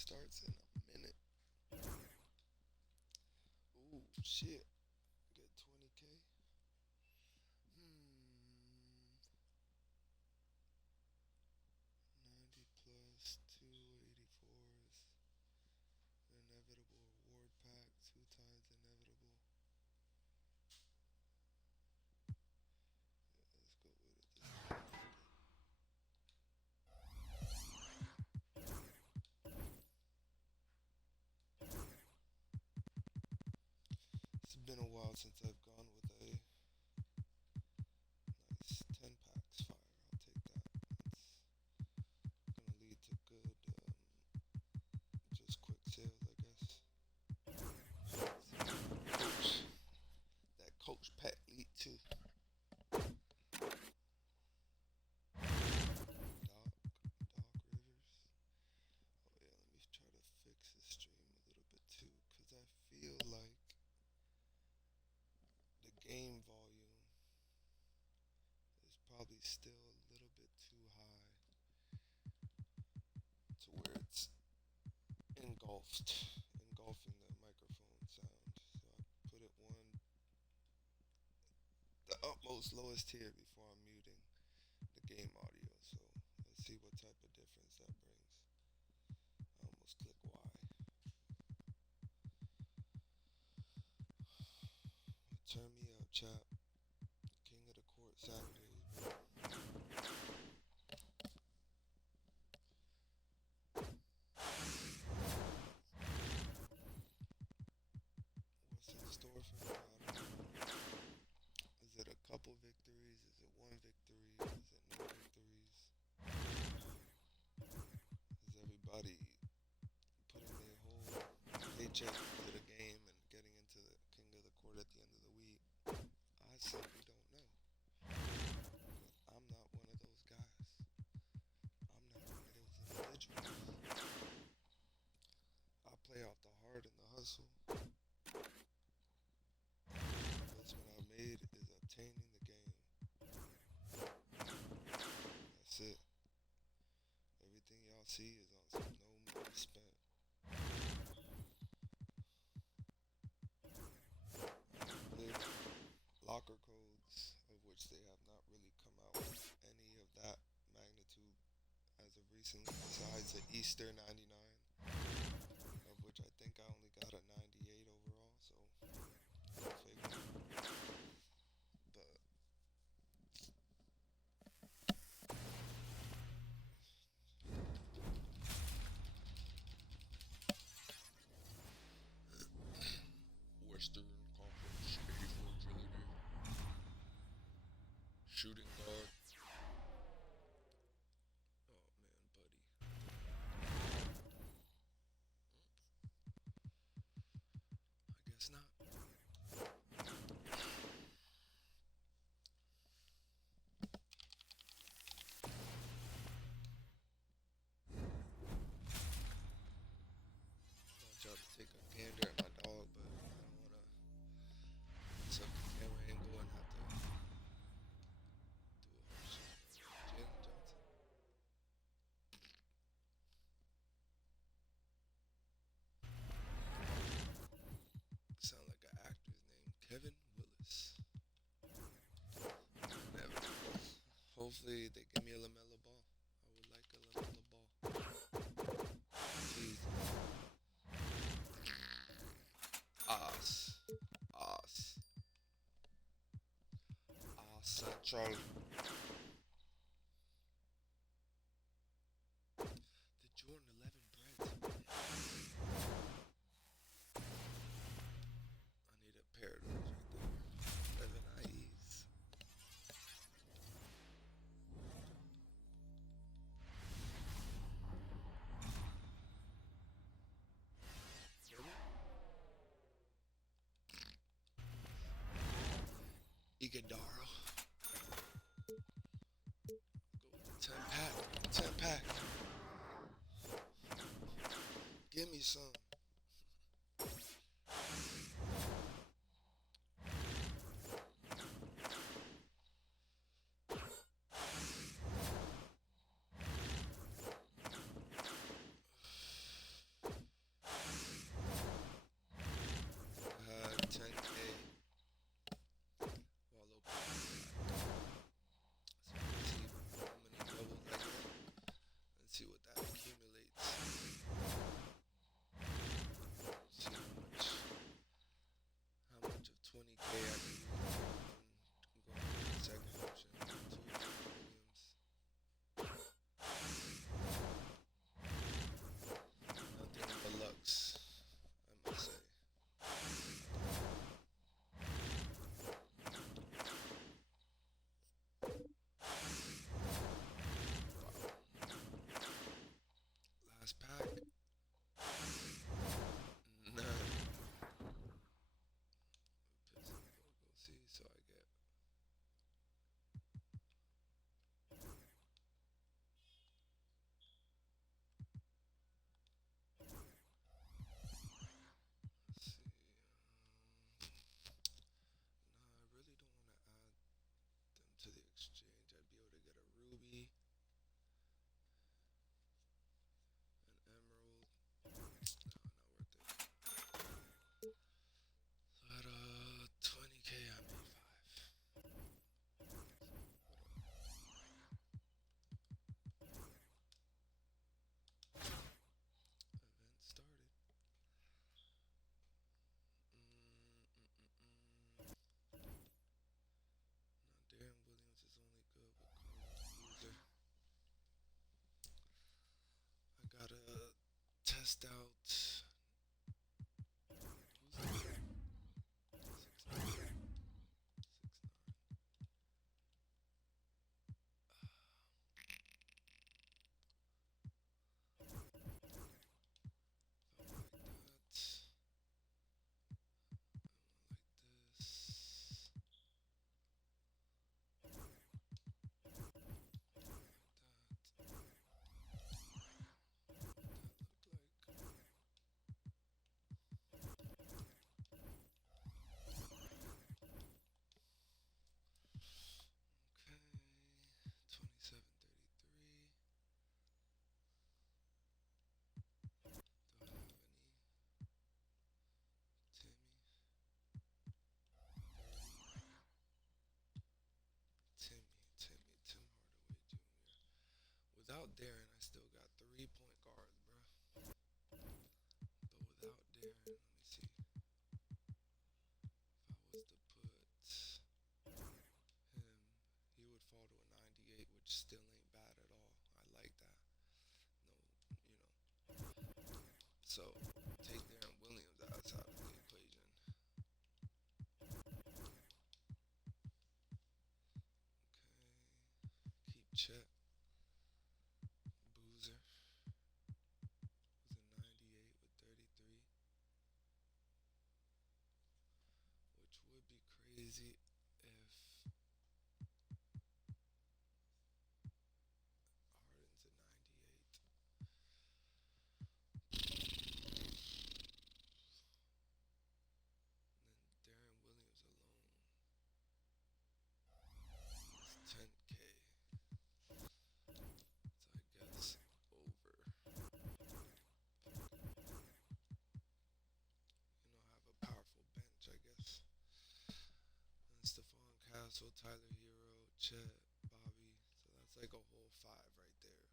starts in a minute. Ooh, shit. Get 20K. Hmm. 90 plus 284s. Inevitable reward pack. 2 times inevitable. Yeah, let's go with it. It's been a while since I've gone with a nice 10 packs fire. I'll take that. It's gonna lead to good, just quick sales, I guess. Coach. That coach pack lead too. Doc Rivers. Oh yeah, let me try to fix the stream a little bit too, cause I feel like the game volume is probably still a little bit too high to where it's engulfing the microphone sound. So I put it the utmost lowest tier before I'm muting the game audio. So let's see what type of difference that brings. I almost click Y. Turn me up, chap. King of the Court Saturdays. What's in store for me? I don't know. Is it a couple victories? Is it one victory? Is it no victories? Is everybody putting their whole paycheck into the game and getting into the King of the Court at the end of the week? I simply don't know. I'm not one of those guys. I'm not one of those individuals. I play off the heart and the hustle. The investment I made is obtaining the game. That's it. Everything y'all see is on some no money spent. Live locker codes, of which they have not really come out with any of that magnitude as of recently, besides the Easter 99, of which I think I only got a 98 overall, so go figure. But Western Conference 84 Trilogy, shooting guard. Oh man, buddy. I guess not. I tried to take a gander at my dog, but I don't wanna. So the camera angle and have to do a whole shit. Jalen Johnson. Sound like an actor's name, Kevin Willis. Never. Hopefully they give me a LaMelo ball. I would like a LaMelo ball. Please. Us. Us. Central. The Jordan 11 breads. I need a pair of those right there. 11 IEs. Iguodaro. Go with the 10 pack. 10 pack. Give me some. missed out. Who's that? 6'9". 6'9". Tim Hardaway Jr. Without Darren, I still got 3 point guards, bro. But without Darren, let me see. If I was to put him, he would fall to a 98, which still ain't bad at all. I like that. No, So take Darren Williams outside of the equation. Okay. Keep Chet. Boozer was a 98 with 33, which would be crazy if Harden's a 98. And then Darren Williams alone is 10K. So I guess over. Have a powerful bench, I guess. And Stephon Castle, Tyler Hero, Chet, Bobby. So that's like a whole 5 right there.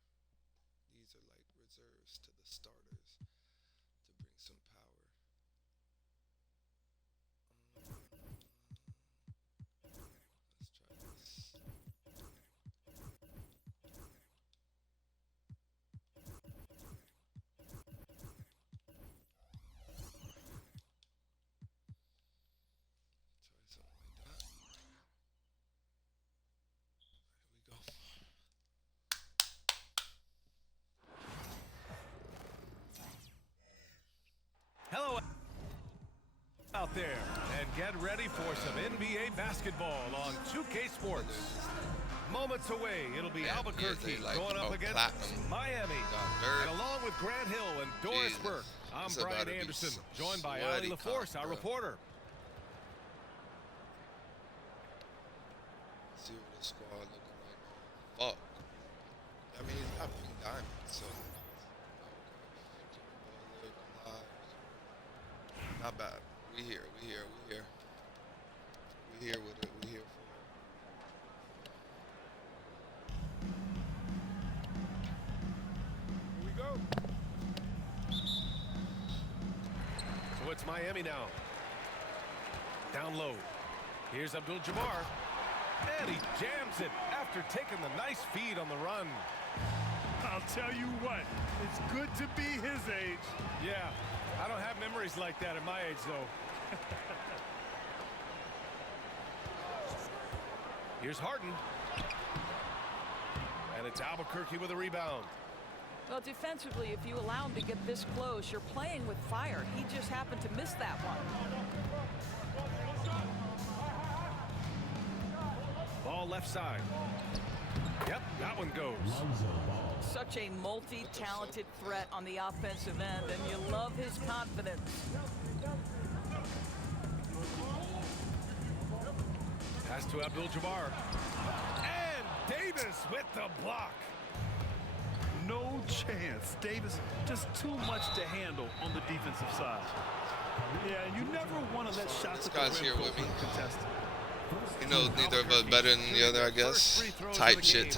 These are like reserves to the starters to bring some power. Let's try this. Try something like that. Here we go. Hello out there, and get ready for some NBA basketball on 2K Sports. Moments away, it'll be Albuquerque going up against Miami. And along with Grant Hill and Doris Burke, I'm Brian Anderson, joined by Ali LaForce, our reporter. See what the squad looking like. Fuck. I mean, he's not putting diamonds, so. Not bad. We here. We here with it. We here for it. Here we go. So it's Miami now. Down low. Here's Abdul-Jabbar. And he jams it after taking the nice feed on the run. I'll tell you what, it's good to be his age. Yeah, I don't have memories like that at my age, though. Here's Harden. And it's Albuquerque with a rebound. Well, defensively, if you allow him to get this close, you're playing with fire. He just happened to miss that one. Ball left side. Yep, that one goes. Such a multi-talented threat on the offensive end, and you love his confidence. Pass to Abdul-Jabbar. And Davis with the block. No chance. Davis just too much to handle on the defensive side. Yeah, you never want to let shots at the guy's rim here go with for me. contested. He knows neither of us better than the other, I guess. Type shit.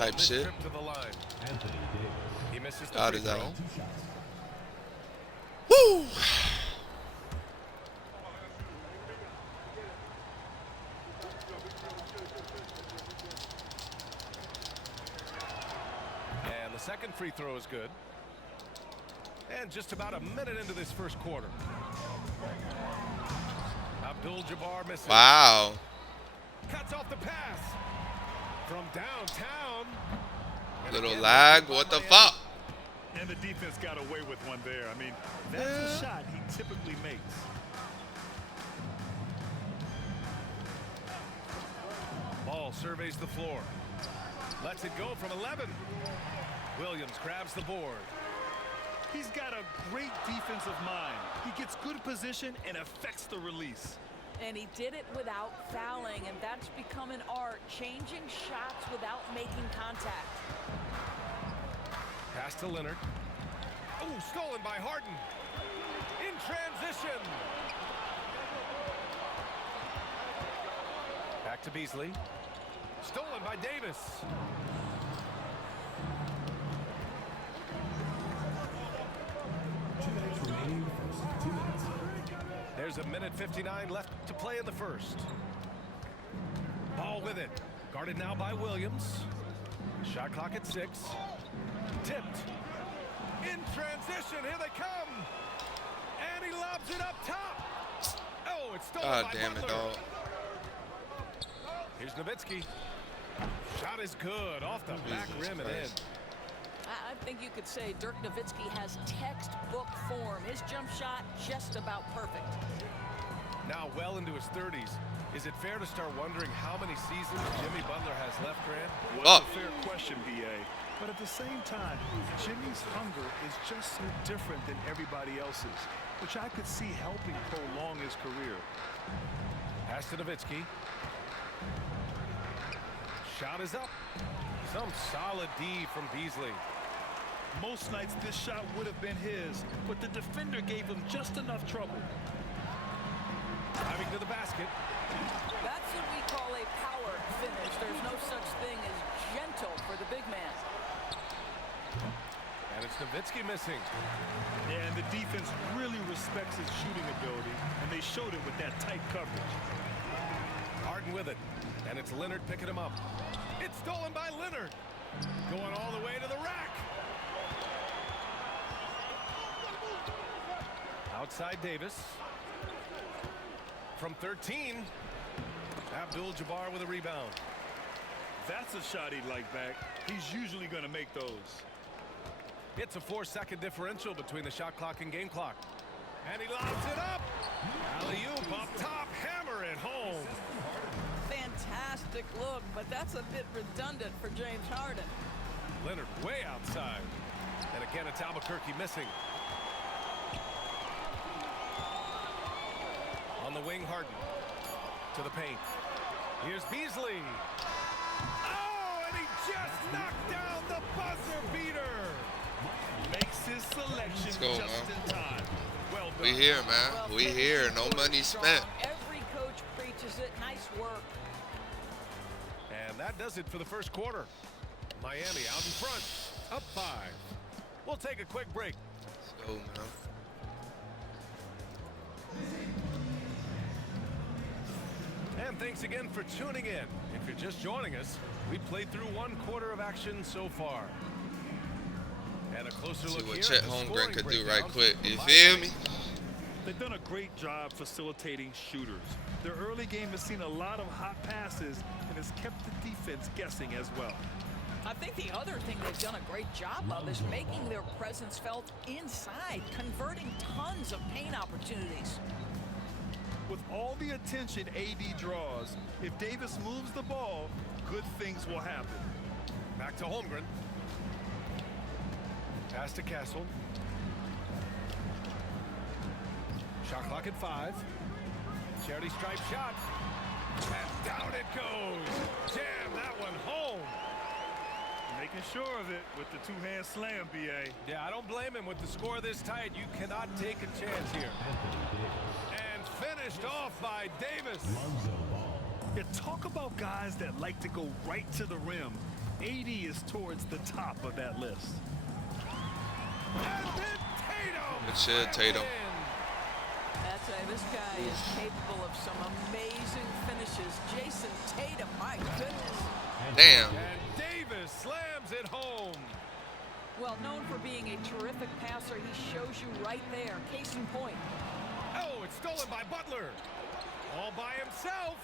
God is out. Woo! And the second free throw is good. And just about a minute into this first quarter. Abdul-Jabbar misses. Wow. Cuts off the pass. From downtown. And Little again, lag. by What the Miami. fuck? And the defense got away with one there. I mean, that's a shot he typically makes. Ball surveys the floor. Lets it go from 11. Williams grabs the board. He's got a great defensive mind. He gets good position and affects the release. And he did it without fouling, and that's become an art, changing shots without making contact. Pass to Leonard. Oh, stolen by Harden. In transition. Back to Beasley. Stolen by Davis. There's a minute 59 left to play in the first. Ball with it. Guarded now by Williams. Shot clock at 6. Tipped. In transition. Here they come. And he lobs it up top. Oh, it's stolen God by damn it, Butler. dog. Here's Nowitzki. Shot is good. Off the back Jesus rim and in. Christ. I think you could say Dirk Nowitzki has textbook form. His jump shot just about perfect. Now well into his 30s. Is it fair to start wondering how many seasons Jimmy Butler has left, Grant? Well, that's a fair question, B.A. But at the same time, Jimmy's hunger is just so different than everybody else's, which I could see helping prolong his career. Pass to Nowitzki. Shot is up. Some solid D from Beasley. Most nights this shot would have been his, but the defender gave him just enough trouble. Driving to the basket. That's what we call a power finish. There's no such thing as gentle for the big man. And it's Nowitzki missing. Yeah, and the defense really respects his shooting ability, and they showed it with that tight coverage. Harden with it. And it's Leonard picking him up. It's stolen by Leonard. Going all the way to the rack. Outside Davis. From 13. Abdul-Jabbar with a rebound. That's a shot he'd like back. He's usually going to make those. It's a 4-second differential between the shot clock and game clock. And he lobs it up. Alley-oop up top. Hammer it home. Fantastic look, but that's a bit redundant for James Harden. Leonard way outside. And again, it's Albuquerque missing. On the wing, Harden. To the paint. Here's Beasley. Oh, and he just knocked down the buzzer beater. Makes his selection Let's go, just man. in time. Well done. We here, man. Well, We here. No finished money strong. spent. Every coach preaches it. Nice work. And that does it for the first quarter. Miami out in front. Up 5. We'll take a quick break. Let's go, man. And thanks again for tuning in. If you're just joining us, we played through 1 quarter of action so far. And a closer See look what here Chet at the Holmgren scoring could do right breakdowns quick. from You Miami. feel me? They've done a great job facilitating shooters. Their early game has seen a lot of hot passes and has kept the defense guessing as well. I think the other thing they've done a great job of is making their presence felt inside, converting tons of paint opportunities. With all the attention AD draws, if Davis moves the ball, good things will happen. Back to Holmgren. Pass to Castle. Shot clock at 5. Charity stripe shot. And down it goes. Jam that one home. Making sure of it with the two-hand slam, B.A. Yeah, I don't blame him with the score this tight. You cannot take a chance here. And finished off by Davis. Yeah, talk about guys that like to go right to the rim. AD is towards the top of that list. And then Tatum. Good shit, Tatum. That's this guy is capable of some amazing finishes. Jason Tatum, my goodness. Damn. And Davis slams it home. Well, known for being a terrific passer, he shows you right there. Case in point. Oh, it's stolen by Butler. All by himself.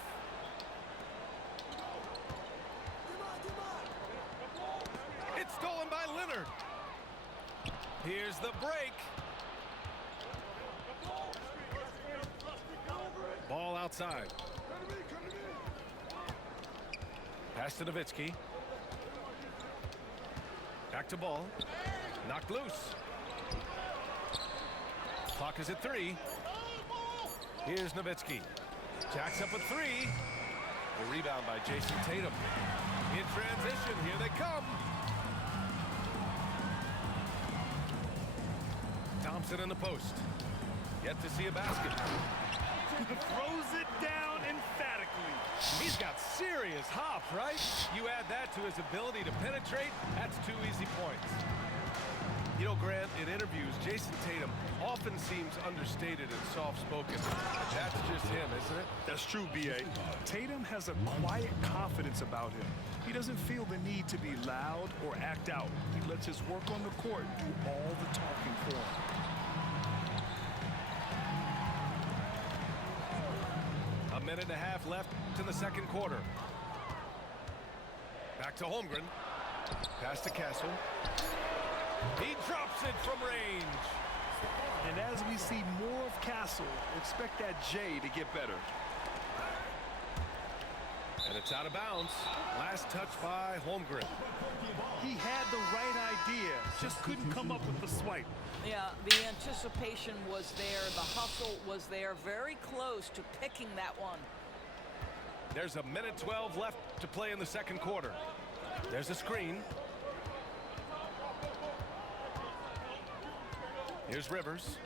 It's stolen by Leonard. Here's the break. Ball outside. Pass to Nowitzki. Back to ball. Knocked loose. Clock is at 3. Here's Nowitzki. Jacks up a 3. The rebound by Jason Tatum. In transition, here they come. Thompson in the post. Yet to see a basket. Throws it down emphatically. He's got serious hop, right? You add that to his ability to penetrate, that's 2 easy points. You know, Grant, in interviews, Jason Tatum often seems understated and soft-spoken. That's just him, isn't it? That's true, B.A. Tatum has a quiet confidence about him. He doesn't feel the need to be loud or act out. He lets his work on the court do all the talking for him. A minute and a half left in the second quarter. Back to Holmgren. Pass to Castle. He drops it from range. And as we see more of Castle, expect that J to get better. And it's out of bounds. Last touch by Holmgren. He had the right idea, just couldn't come up with the swipe. Yeah, the anticipation was there. The hustle was there. Very close to picking that one. There's a minute 12 left to play in the second quarter. There's a screen. Here's Rivers.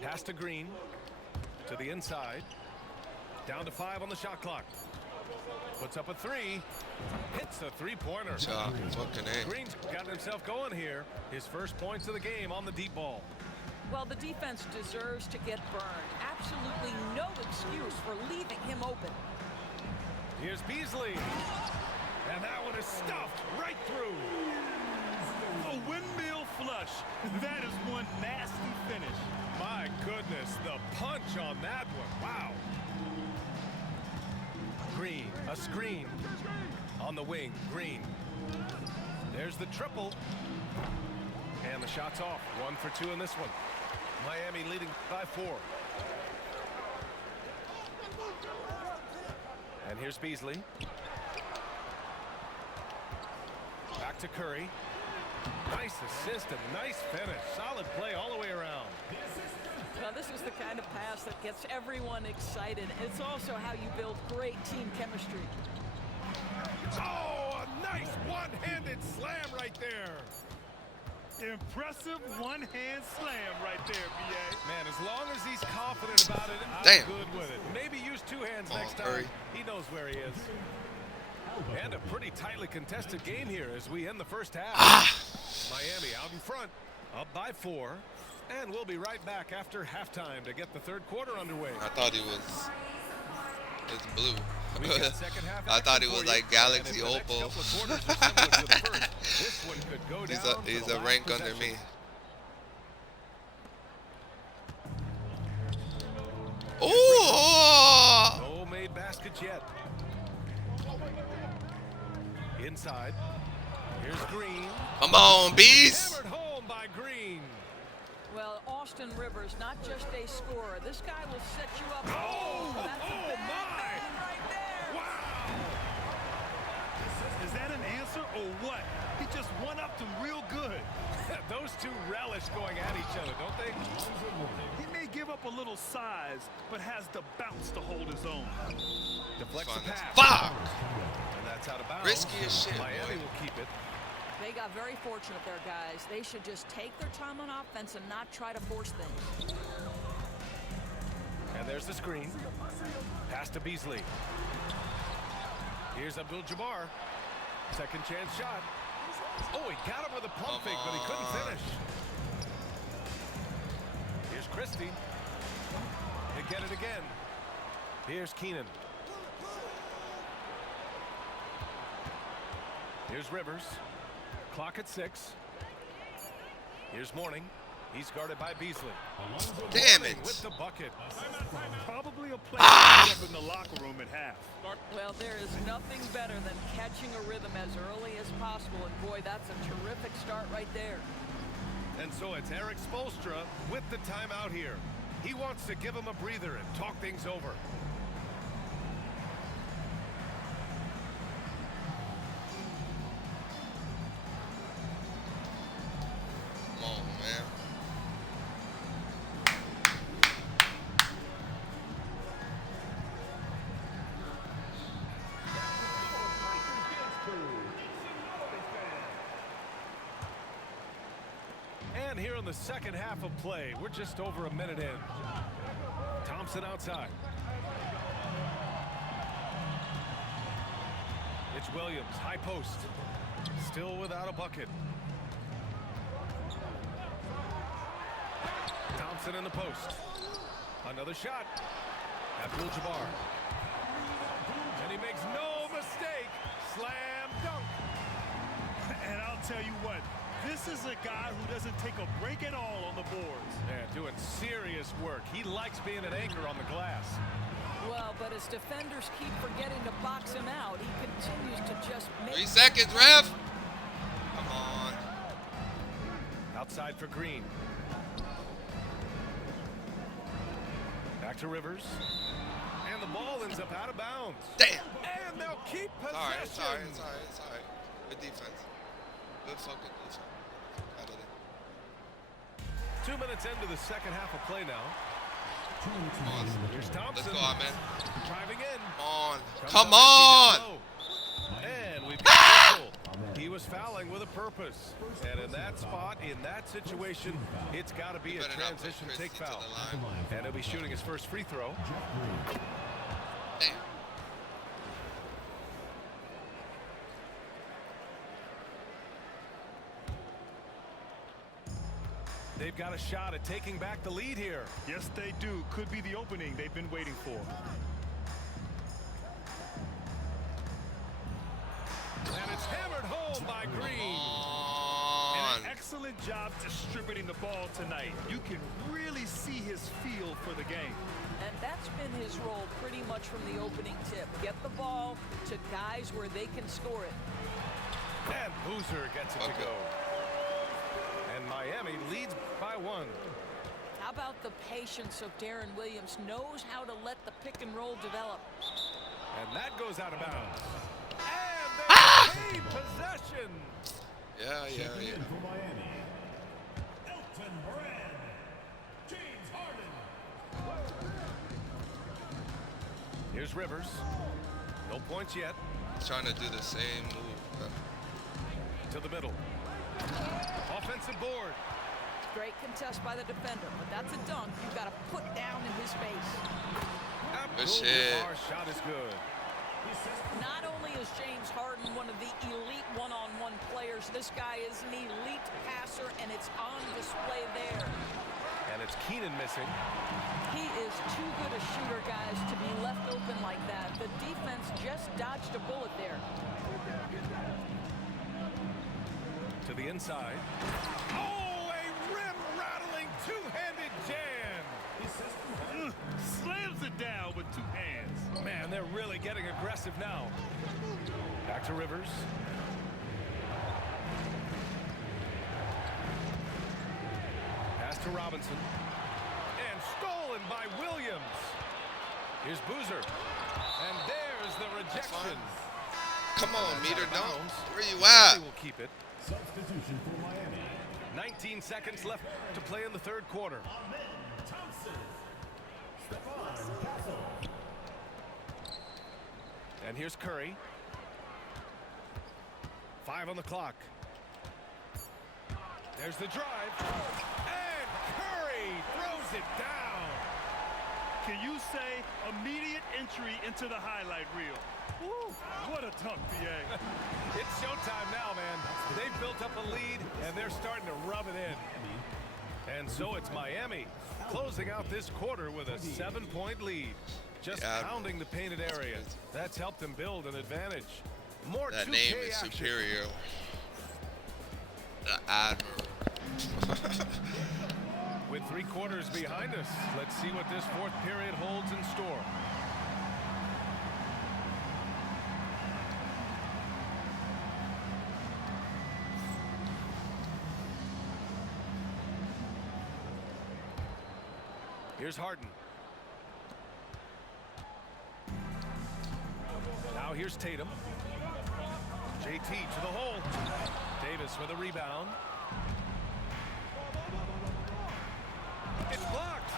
Pass to Green. To the inside. Down to 5 on the shot clock. Puts up a 3. Hits a 3-pointer. Green's got himself going here. His first points of the game on the deep ball. Well, the defense deserves to get burned. Absolutely no excuse for leaving him open. Here's Beasley. And that one is stuffed right through. A windmill flush. That is one nasty finish. My goodness, the punch on that one. Wow. Green, a screen. On the wing, Green. There's the triple. And the shot's off. 1 for 2 in this one. Miami leading by 4. And here's Beasley. Back to Curry. Nice assist and nice finish. Solid play all the way around. Now, this is the kind of pass that gets everyone excited. It's also how you build great team chemistry. Oh, a nice one-handed slam right there. Impressive one-hand slam right there, B.A. Man, as long as he's confident about it, I'm good with it. Maybe use 2 hands next time. He knows where he is. And a pretty tightly contested game here as we end the first half. Miami out in front, up by 4. And we'll be right back after halftime to get the third quarter underway. I thought it was blue. I thought it was like Galaxy Opal. He's a rank under me. Oh! No made baskets yet. Inside. Here's Green. Come on, bees. Hammered home by Green. Well, Austin Rivers, not just a scorer. This guy will set you up. That's a big my! right there. Wow! Is that an answer or what? He just one-upped him real good. Those two relish going at each other, don't they? He may give up a little size, but has the bounce to hold his own. Deflects the pass. Fuck! And that's out of bounds. Risky as shit, Miami boy. will keep it. They got very fortunate there, guys. They should just take their time on offense and not try to force things. And there's the screen. Pass to Beasley. Here's Abdul-Jabbar. Second chance shot. Oh, he got him with a pump fake, but he couldn't finish. Here's Christie. They get it again. Here's Keenan. Here's Rivers. Clock at 6. Here's Morning. He's guarded by Beasley. Damn Morning it. with the bucket. Probably a play up in the locker room at half. Well, there is nothing better than catching a rhythm as early as possible, and boy, that's a terrific start right there. And so it's Eric Spoelstra with the timeout here. He wants to give him a breather and talk things over. Come on, man. And here in the second half of play, we're just over a minute in. Thompson outside. It's Williams, high post. Still without a bucket. Thompson in the post. Another shot. Abdul-Jabbar. And he makes no mistake. Slam dunk. And I'll tell you what, this is a guy who doesn't take a break at all on the boards. Yeah, doing serious work. He likes being an anchor on the glass. Well, but as defenders keep forgetting to box him out, he continues to just make... 3 seconds, ref. Come on. Outside for Green. Back to Rivers. And the ball ends up out of bounds. Damn. And they'll keep possession. All right, it's all right, it's all right, it's all right. Good defense. Good fucking defense. Out of there. 2 minutes into the second half of play now. Come on. Here's Thompson. Let's go, man. Driving in. Come on. Comes Come up on. empty down low. And we've got a whistle. He was fouling with a purpose. And in that spot, in that situation, it's got to be a transition take foul. And he'll be shooting his first free throw. Damn. They've got a shot at taking back the lead here. Yes, they do. Could be the opening they've been waiting for. And it's hammered home by Green. And an excellent job distributing the ball tonight. You can really see his feel for the game. And that's been his role pretty much from the opening tip. Get the ball to guys where they can score it. And Boozer gets it to go. And Miami leads by 1. How about the patience of Darren Williams? Knows how to let the pick and roll develop. And that goes out of bounds. And they gain possession. Yeah. Here's Rivers. No points yet. He's trying to do the same move. To the middle. Offensive board. Great contest by the defender, but that's a dunk you've got to put down in his face. Good shit. Our shot is good. Not only is James Harden one of the elite one-on-one players, this guy is an elite passer, and it's on display there. And it's Keenan missing. He is too good a shooter, guys, to be left open like that. The defense just dodged a bullet there. To the inside. Oh, a rim-rattling two-handed jam. Slams it down with 2 hands. Man, they're really getting aggressive now. Back to Rivers. Pass to Robinson. And stolen by Williams. Here's Boozer. And there's the rejection. Come on, meter dunk. Bounds. Where you at? They will keep it. Substitution for Miami. 19 seconds left to play in the third quarter. And here's Curry. 5 on the clock. There's the drive. And Curry throws it down. Can you say immediate entry into the highlight reel? Woo, what a dunk, BA. It's showtime now, man. They've built up a lead, and they're starting to rub it in. And so it's Miami closing out this quarter with a 7-point lead. Just pounding the painted area. That's helped them build an advantage. More That 2K name is action. superior. The Admiral. With 3 quarters behind us, let's see what this 4th period holds in store. Here's Harden. Now here's Tatum. JT to the hole. Davis for the rebound. It's blocked.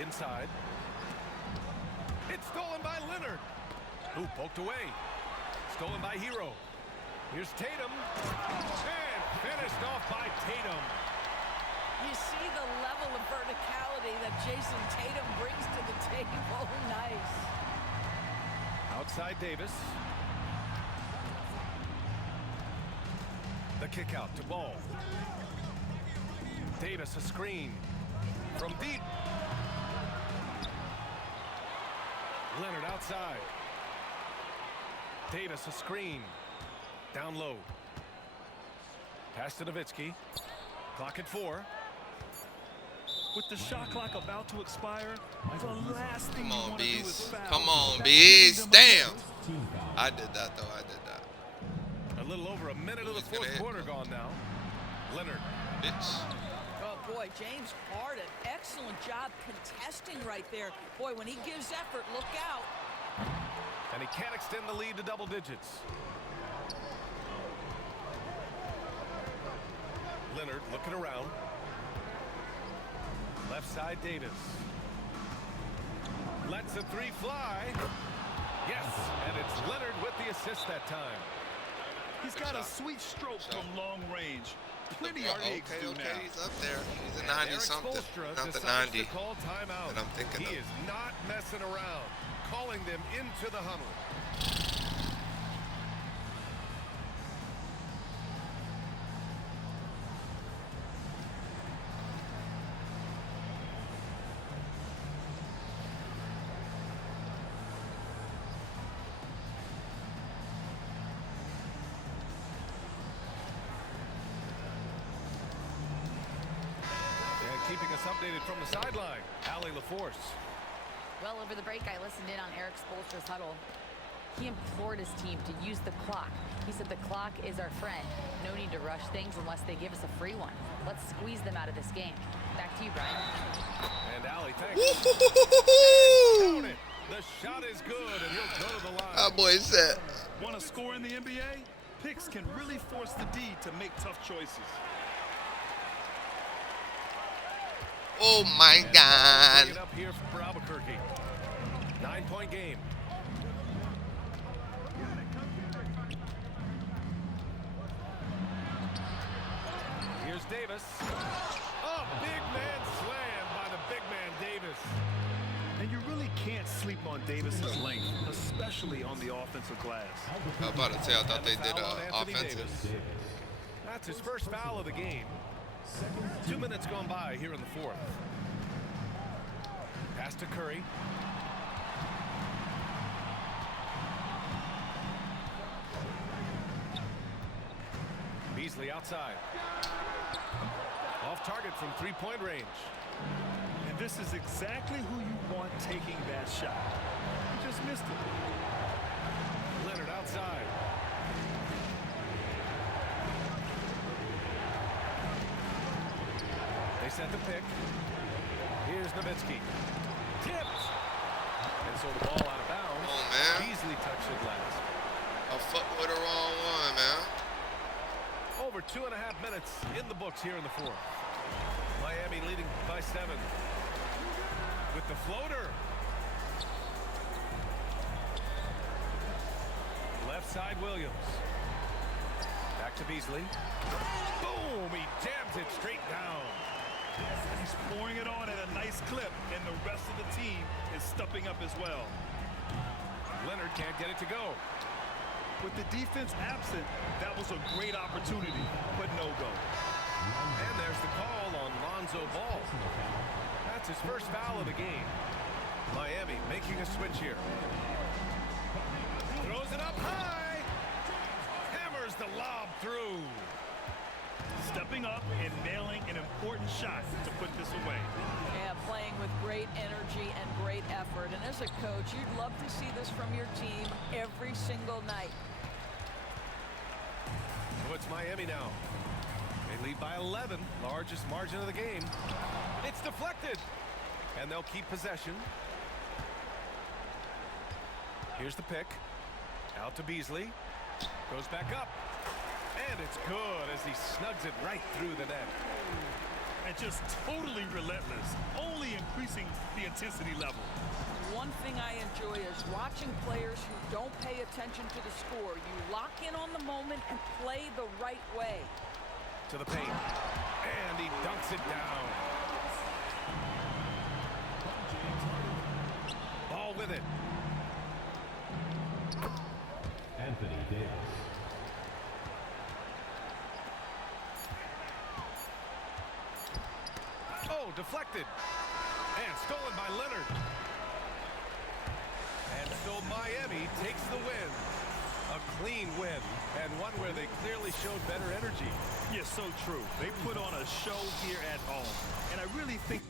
Inside. It's stolen by Leonard. Who poked away. Stolen by Hero. Here's Tatum. And finished off by Tatum. You see the level of verticality that Jason Tatum brings to the table. Nice. Outside Davis. The kick out to Ball. Davis a screen from deep. Leonard outside. Davis a screen. Down low. Pass to Nowitzki. Clock at 4. With the shot clock about to expire, the last thing Come you on, want to do is Beast. foul. Come on, That's Beast. giving them Damn. a- Team foul. I did that, though. I did that. A little over a minute of the Who's gonna 4th hit? quarter gone now. Leonard. Bitch. Oh, boy, James Harden, excellent job contesting right there. Boy, when he gives effort, look out. And he can't extend the lead to double digits. Leonard looking around. Left side Davis. Lets a 3 fly. Yes, and it's Leonard with the assist that time. He's got a sweet stroke from long range. Plenty of Okay, eggs do now. he's up there. He's a And 90 Eric something, Spoelstra not the decides 90 to call timeout. that I'm thinking He of. is not messing around, calling them into the huddle. Keeping us updated from the sideline, Allie LaForce. Well, over the break, I listened in on Eric Spoelstra's huddle. He implored his team to use the clock. He said the clock is our friend. No need to rush things unless they give us a free one. Let's squeeze them out of this game. Back to you, Brian. And Allie, thanks. Woo-hoo-hoo-hoo-hoo! Count it. The shot is good, and he'll go to the line. That boy said. Want to score in the NBA? Picks can really force the D to make tough choices. Oh my God. Bring it up here for Albuquerque. 9-point game. Here's Davis. Oh, big man slam by the big man Davis. And you really can't sleep on Davis's length, especially on the offensive glass. I was about to say, I thought they did Foul on Anthony offensive. Davis. That's his first foul of the game. 2 minutes gone by here in the 4th. Pass to Curry. Beasley outside. Off target from 3-point range. And this is exactly who you want taking that shot. You just missed it. Leonard outside. They set the pick. Here's Nowitzki. Tipped. And so the ball out of bounds. Come on, man. Beasley touched it last. I fucked with the wrong one, man. Over 2.5 minutes in the books here in the 4th. Miami leading by 7. With the floater. Left side Williams. Back to Beasley. Boom! He jams it straight down. He's pouring it on at a nice clip, and the rest of the team is stepping up as well. Leonard can't get it to go. With the defense absent, that was a great opportunity, but no go. And there's the call on Lonzo Ball. That's his first foul of the game. Miami making a switch here. stepping up and nailing an important shot to put this away. Yeah, playing with great energy and great effort. And as a coach, you'd love to see this from your team every single night. So it's Miami now. They lead by 11, largest margin of the game. It's deflected, and they'll keep possession. Here's the pick. Out to Beasley. Goes back up. And it's good as he snugs it right through the net. And just totally relentless, only increasing the intensity level. One thing I enjoy is watching players who don't pay attention to the score. You lock in on the moment and play the right way. To the paint. And he dunks it down. Ball with it. Anthony Davis. Oh, deflected. And stolen by Leonard. And so Miami takes the win. A clean win, and one where they clearly showed better energy. Yes, so true. They put on a show here at home. And I really think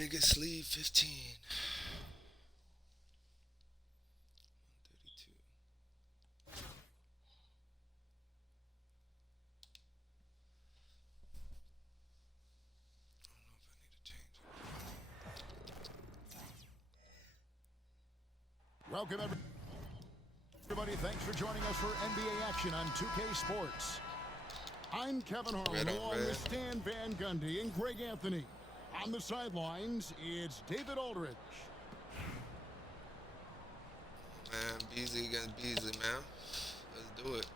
biggest lead, 15. 132. Welcome, everybody. Thanks for joining us for NBA action on 2K Sports. I'm Kevin Harlan, along with Stan Van Gundy and Greg Anthony. On the sidelines, it's David Aldridge. Man, Beasley against Beasley, man. Let's do it.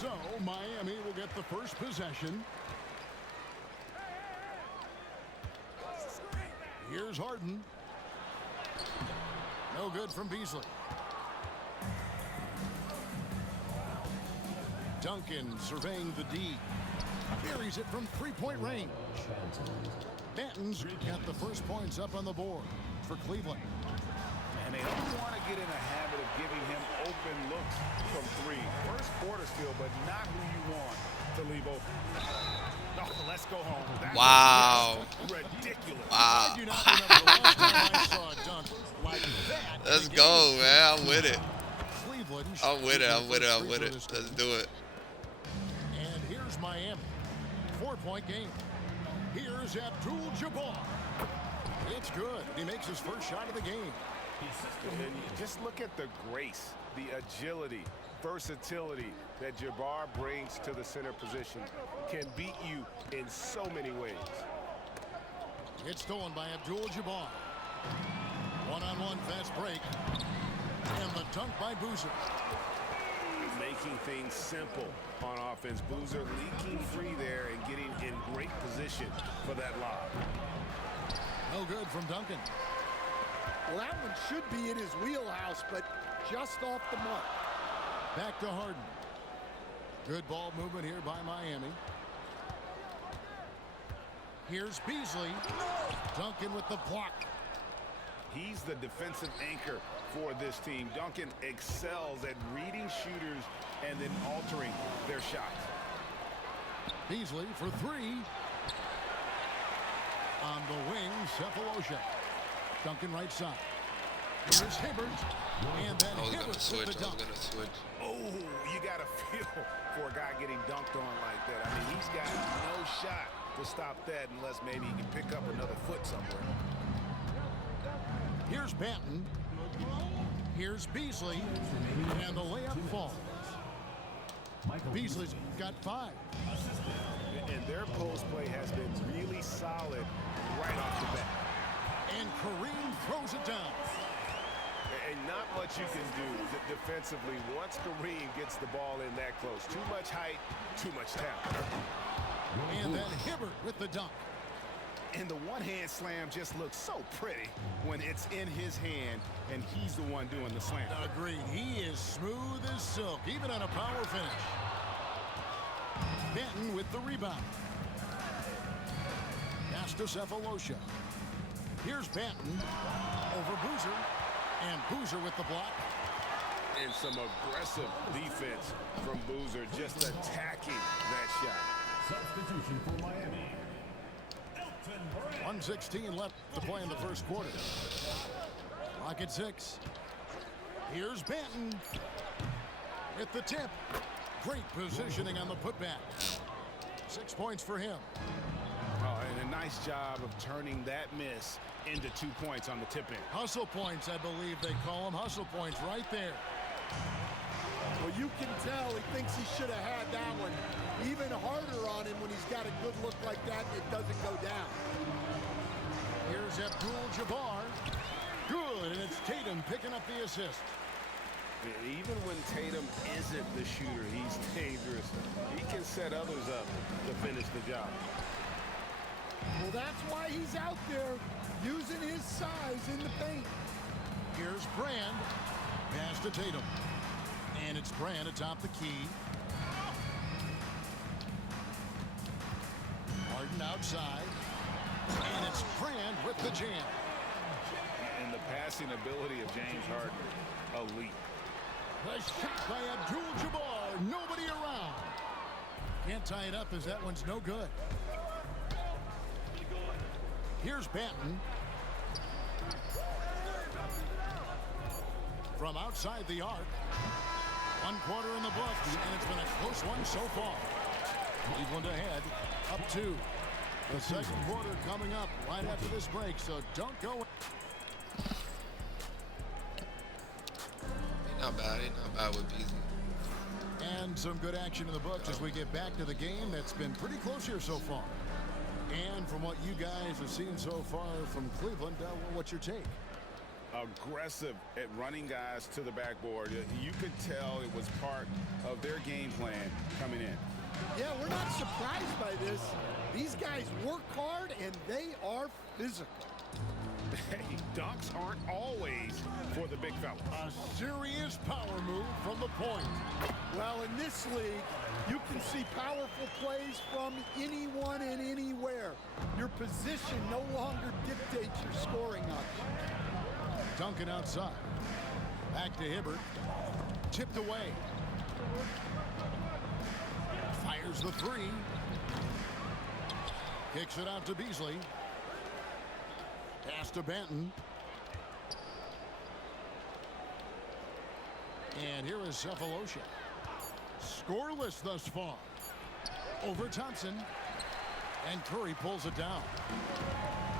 So, Miami will get the first possession. Here's Harden. No good from Beasley. Duncan surveying the D. Carries it from three-point range. Benton's got the first points up on the board for Cleveland. And they don't want to get in a habit of giving him open looks from three. First quarter still, but not who you want to leave open. No, let's go home. That Wow. ridiculous. Wow. I do not remember the last time I saw a dunk like that. Let's go, man. I'm with it. Cleveland. I'm with it. I'm with it. I'm with it. Let's do it. And here's Miami. 4-point game. Here's Abdul-Jabbar. It's good. He makes his first shot of the game. And just look at the grace, the agility, versatility that Jabbar brings to the center position. Can beat you in so many ways. It's stolen by Abdul-Jabbar. One-on-one fast break. And the dunk by Boozer. Making things simple on offense. Boozer leaking free there and getting in great position for that lob. No good from Duncan. Well, that one should be in his wheelhouse, but just off the mark. Back to Harden. Good ball movement here by Miami. Here's Beasley. Duncan with the block. He's the defensive anchor for this team. Duncan excels at reading shooters and then altering their shots. Beasley for three. On the wing, Cephalosha. Duncan right side. Here's Hibbert. And then I was Hibbert gonna switch. with the dunk. Oh, you got to feel for a guy getting dunked on like that. I mean, he's got no shot to stop that unless maybe he can pick up another foot somewhere. Here's Banton. Here's Beasley. And the layup falls. Beasley's got 5. And their post play has been really solid right off the bat. And Kareem throws it down. And not much you can do defensively once Kareem gets the ball in that close. Too much height, too much talent. And then Hibbert with the dunk. And the one-hand slam just looks so pretty when it's in his hand and he's the one doing the slam. Agreed. He is smooth as silk, even on a power finish. Benton with the rebound. Pass to Cephalosha. Here's Banton over Boozer. And Boozer with the block. And some aggressive defense from Boozer, just attacking that shot. Substitution for Miami. 1:16 left to play in the first quarter. Clock at 6. Here's Banton at the tip. Great positioning on the putback. 6 points for him. Oh, and a nice job of turning that miss into 2 points on the tip-in. Hustle points, I believe they call them. Hustle points right there. Well, you can tell he thinks he should have had that one even harder on him when he's got a good look like that and it doesn't go down. Here's Abdul-Jabbar. Good, and it's Tatum picking up the assist. Even when Tatum isn't the shooter, he's dangerous. He can set others up to finish the job. Well, that's why he's out there using his size in the paint. Here's Brand. Pass to Tatum. And it's Brand atop the key. Harden outside. And it's Brand with the jam. And the passing ability of James Harden, elite. The shot by Abdul-Jabbar. Nobody around. Can't tie it up as that one's no good. Here's Banton. From outside the arc. 1 quarter in the books, and it's been a close one so far. Cleveland ahead, up 2. The second quarter coming up right after this break, so don't go. Not bad. Ain't not bad with Beasley. And some good action in the books as we get back to the game that's been pretty close here so far. And from what you guys have seen so far from Cleveland, what's your take? Aggressive at running guys to the backboard. You could tell it was part of their game plan coming in. Yeah, we're not surprised by this. These guys work hard and they are physical. Hey, dunks aren't always for the big fella. A serious power move from the point. Well, in this league, you can see powerful plays from anyone and anywhere. Your position no longer dictates your scoring option. Duncan outside. Back to Hibbert. Tipped away. Fires the 3. Kicks it out to Beasley. Pass to Banton. And here is Cephalosha. Scoreless thus far. Over Thompson. And Curry pulls it down.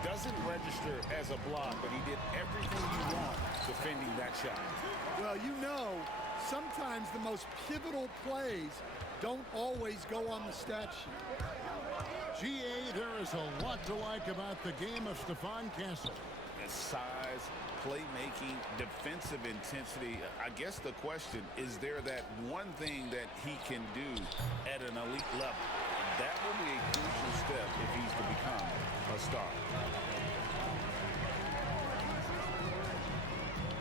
Doesn't register as a block, but he did everything you want defending that shot. Well, you know, sometimes the most pivotal plays don't always go on the stat sheet. GA, there is a lot to like about the game of Stephon Castle. His size, playmaking, defensive intensity. I guess the question, is there that one thing that he can do at an elite level? That will be a crucial step if he's to become a star.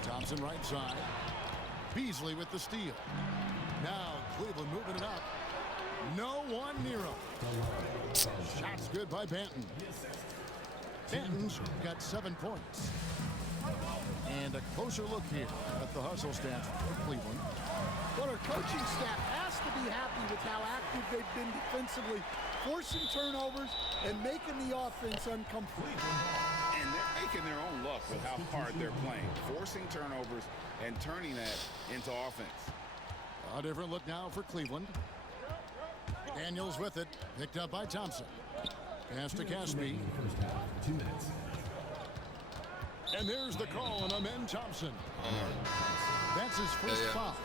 Thompson right side. Beasley with the steal. Now Cleveland moving it up. No one near him. Shots good by Banton. Banton's got 7 points. And a closer look here at the hustle stats for Cleveland. Well, our coaching staff has to be happy with how active they've been defensively, forcing turnovers and making the offense uncomfortable. And they're making their own luck with how hard they're playing, forcing turnovers and turning that into offense. A different look now for Cleveland. Daniels with it, picked up by Thompson. Pass to Caspi. And there's the call on Amen Thompson. That's his first foul.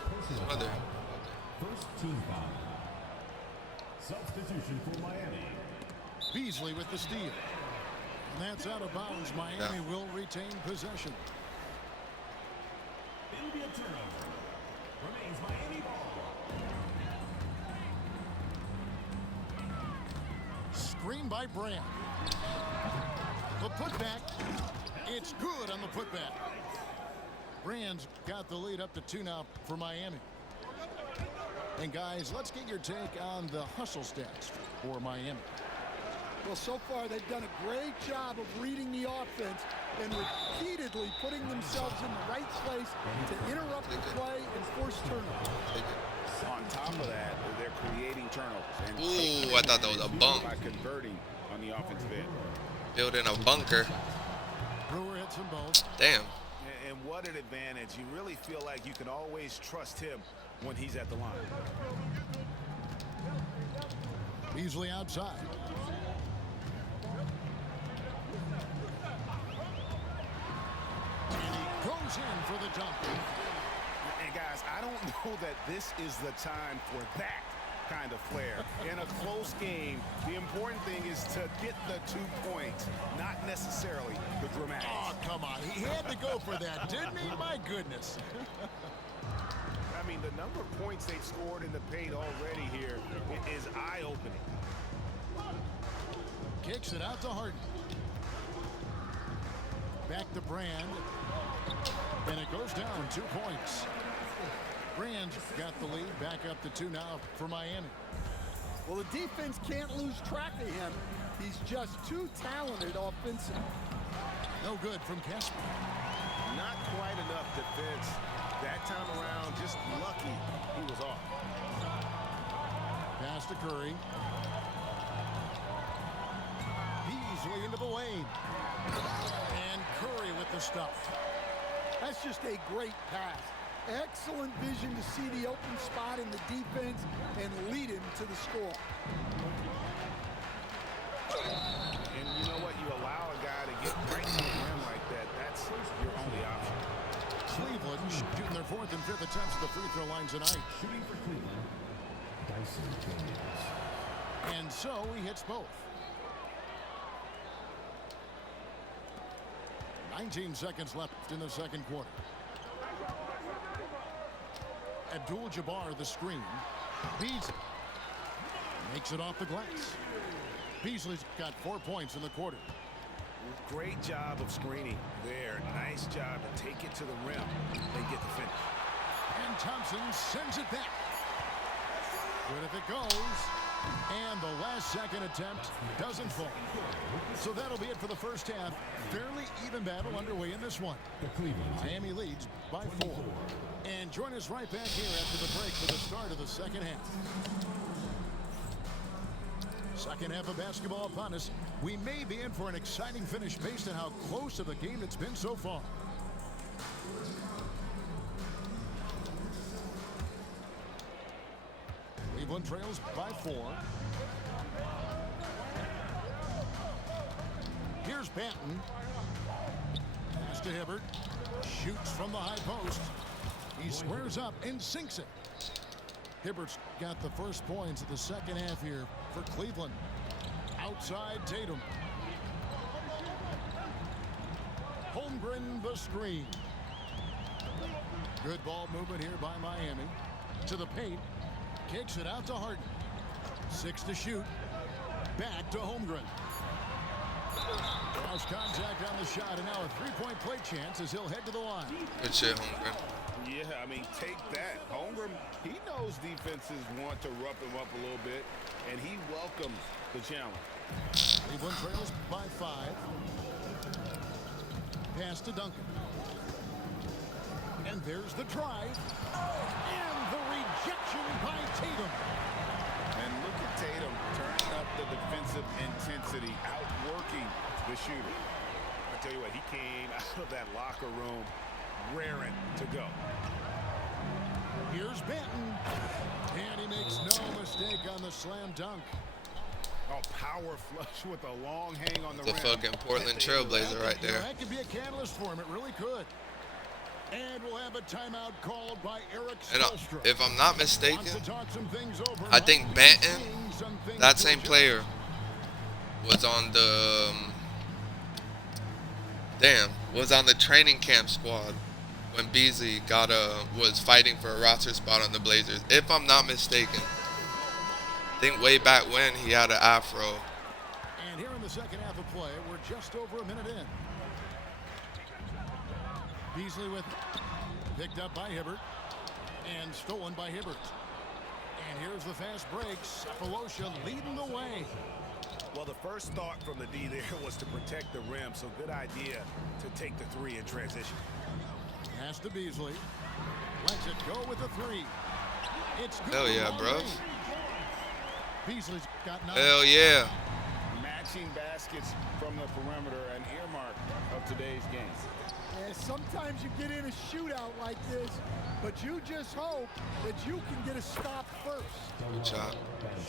First team foul. Substitution for Miami. Beasley with the steal. And that's out of bounds. Miami will retain possession. It'll be a turnover. Remains Miami ball. Screen by Brand. The putback. It's good on the putback. Brand's got the lead up to 2 now for Miami. And guys, let's get your take on the hustle stats for Miami. Well, so far they've done a great job of reading the offense and repeatedly putting themselves in the right place to interrupt the play and force turnovers. On top of that, they're creating turnovers. And ooh, I thought that was a bump. By converting on the offensive end. Building a bunker. Brewer hits them both. Damn. And what an advantage. You really feel like you can always trust him when he's at the line. Beasley outside. And he goes in for the dunk. And guys, I don't know that this is the time for that kind of flair. In a close game, the important thing is to get the 2 points, not necessarily the dramatics. Oh, come on. He had to go for that, didn't he? My goodness. I mean, the number of points they've scored in the paint already here is eye-opening. Kicks it out to Harden. Back to Brand. And it goes down 2 points. Brand's got the lead, back up to 2 now for Miami. Well, the defense can't lose track of him. He's just too talented offensively. No good from Casper. Not quite enough defense. That time around, just lucky he was off. Pass to Curry. Beasley into the lane. And Curry with the stuff. That's just a great pass. Excellent vision to see the open spot in the defense and lead him to the score. And you know what? You allow a guy to get right to the rim like that. That's your only option. Cleveland shooting their 4th and 5th attempts at the free throw line tonight. Shooting for Cleveland, Dyson Daniels. And so he hits both. 19 seconds left in the second quarter. Abdul-Jabbar the screen. Beasley makes it off the glass. Beasley's got 4 points in the quarter. Great job of screening there. Nice job to take it to the rim and get the finish. And Thompson sends it back. Good if it goes. And the last second attempt doesn't fall. So that'll be it for the first half. Fairly even battle underway in this one. The Cleveland Miami leads by 4. And join us right back here after the break for the start of the second half. Second half of basketball upon us. We may be in for an exciting finish based on how close of a game it's been so far. Cleveland trails by 4. Here's Banton. Pass to Hibbert. Shoots from the high post. He squares up and sinks it. Hibbert's got the first points of the second half here for Cleveland. Outside Tatum. Holmgren the screen. Good ball movement here by Miami. To the paint. Kicks it out to Harden. 6 to shoot. Back to Holmgren. Cross contact on the shot, and now a three-point play chance as he'll head to the line. Good shit, Holmgren. Yeah, I mean, take that. Holmgren, he knows defenses want to rough him up a little bit, and he welcomes the challenge. Cleveland trails by 5. Pass to Duncan. And there's the drive. And the rejection by Tatum. And look at Tatum turning up the defensive intensity, outworking the shooter. I tell you what, he came out of that locker room raring to go. Here's Banton. And he makes no mistake on the slam dunk. Oh, power flush with a long hang on the rim. The fucking Portland Trailblazer right there. That could be a catalyst for him. It really could. And we'll have a timeout called by Eric Spoelstra. If I'm not mistaken, I think Banton, that same player, was on the was on the training camp squad when Beasley was fighting for a roster spot on the Blazers. If I'm not mistaken, I think way back when he had an afro. And here in the second half of play, we're just over a minute in. Beasley with it. Picked up by Hibbert. And stolen by Hibbert. And here's the fast break. Cephalosha leading the way. Well, the first thought from the D there was to protect the rim, so good idea to take the 3 in transition. Pass to Beasley. Lets it go with the 3. It's good. Hell yeah, bro. Beasley's got 9. Hell yeah. Matching baskets from the perimeter, an earmark of today's game. Yeah, sometimes you get in a shootout like this, but you just hope that you can get a stop first. Good shot.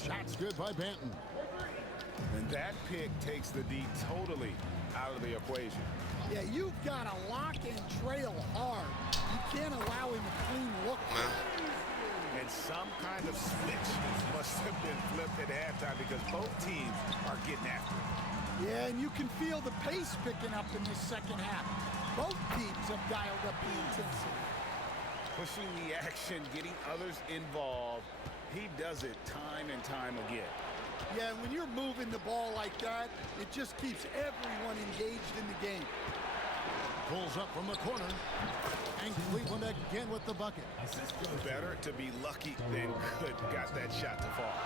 Shot's good by Banton. And that pick takes the D totally out of the equation. Yeah, you've got to lock and trail hard. You can't allow him a clean look. And some kind of switch must have been flipped at halftime because both teams are getting after it. Yeah, and you can feel the pace picking up in this second half. Both teams have dialed up the intensity. Pushing the action, getting others involved. He does it time and time again. Yeah, and when you're moving the ball like that, it just keeps everyone engaged in the game. Pulls up from the corner. And Cleveland again with the bucket. Better to be lucky than good. Got that shot to fall.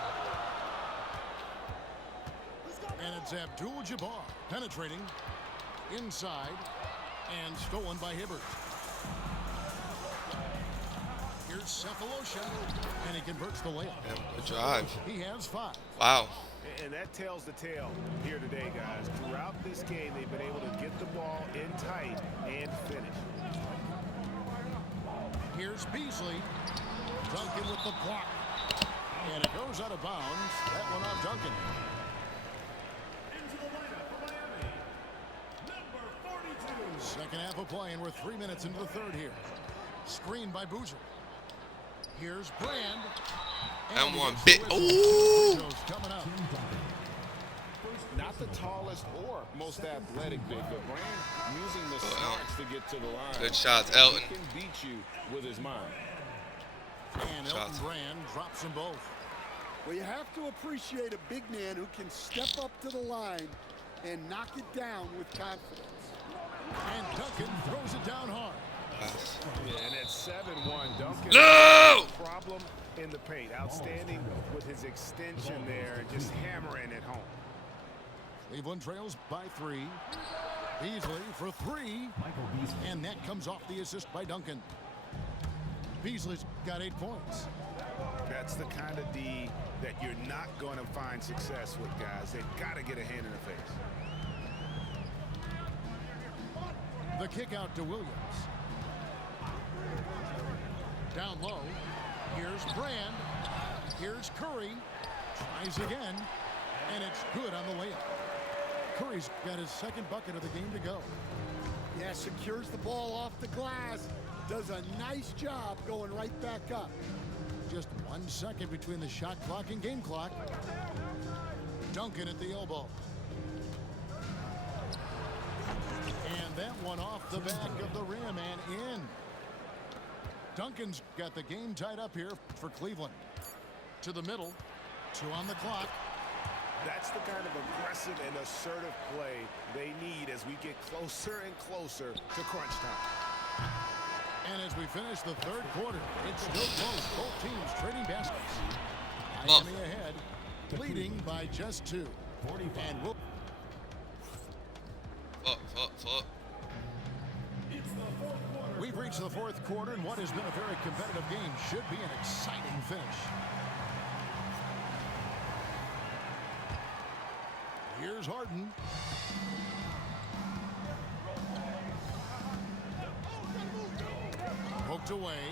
And it's Abdul-Jabbar penetrating inside and stolen by Hibbert. Here's Cephalosha, and he converts the layup. Damn, good drive. He has 5. Wow. And that tells the tale here today, guys. Throughout this game, they've been able to get the ball in tight and finish. Here's Beasley. Duncan with the block. And it goes out of bounds. That one on Duncan. Second half of play, and we're 3 minutes into the third here. Screen by Boozer. Here's Brand. And one bit. Ooh! Coming up. Not the tallest or most athletic big, but Brand using the smarts to get to the line. Good shots, Elton. He can beat you with his mind. And Elton Brand drops them both. Well, you have to appreciate a big man who can step up to the line and knock it down with confidence. And Duncan throws it down hard. Yeah, and at 7-1, Duncan No! problem in the paint. Outstanding with his extension there and just hammering it home. Cleveland trails by 3. Beasley for 3. And that comes off the assist by Duncan. Beasley's got 8 points. That's the kind of D that you're not going to find success with, guys. They've got to get a hand in the face. The kick out to Williams. Down low. Here's Brand. Here's Curry. Tries again. And it's good on the layup. Curry's got his second bucket of the game to go. Yeah, secures the ball off the glass. Does a nice job going right back up. Just 1 second between the shot clock and game clock. Duncan at the elbow. And that one off the back of the rim and in. Duncan's got the game tied up here for Cleveland. To the middle. 2 on the clock. That's the kind of aggressive and assertive play they need as we get closer and closer to crunch time. And as we finish the third quarter, it's still close. Both teams trading baskets. Miami ahead, leading by just 2. And we'll... We've reached the fourth quarter, and what has been a very competitive game should be an exciting finish. Here's Harden. Poked away.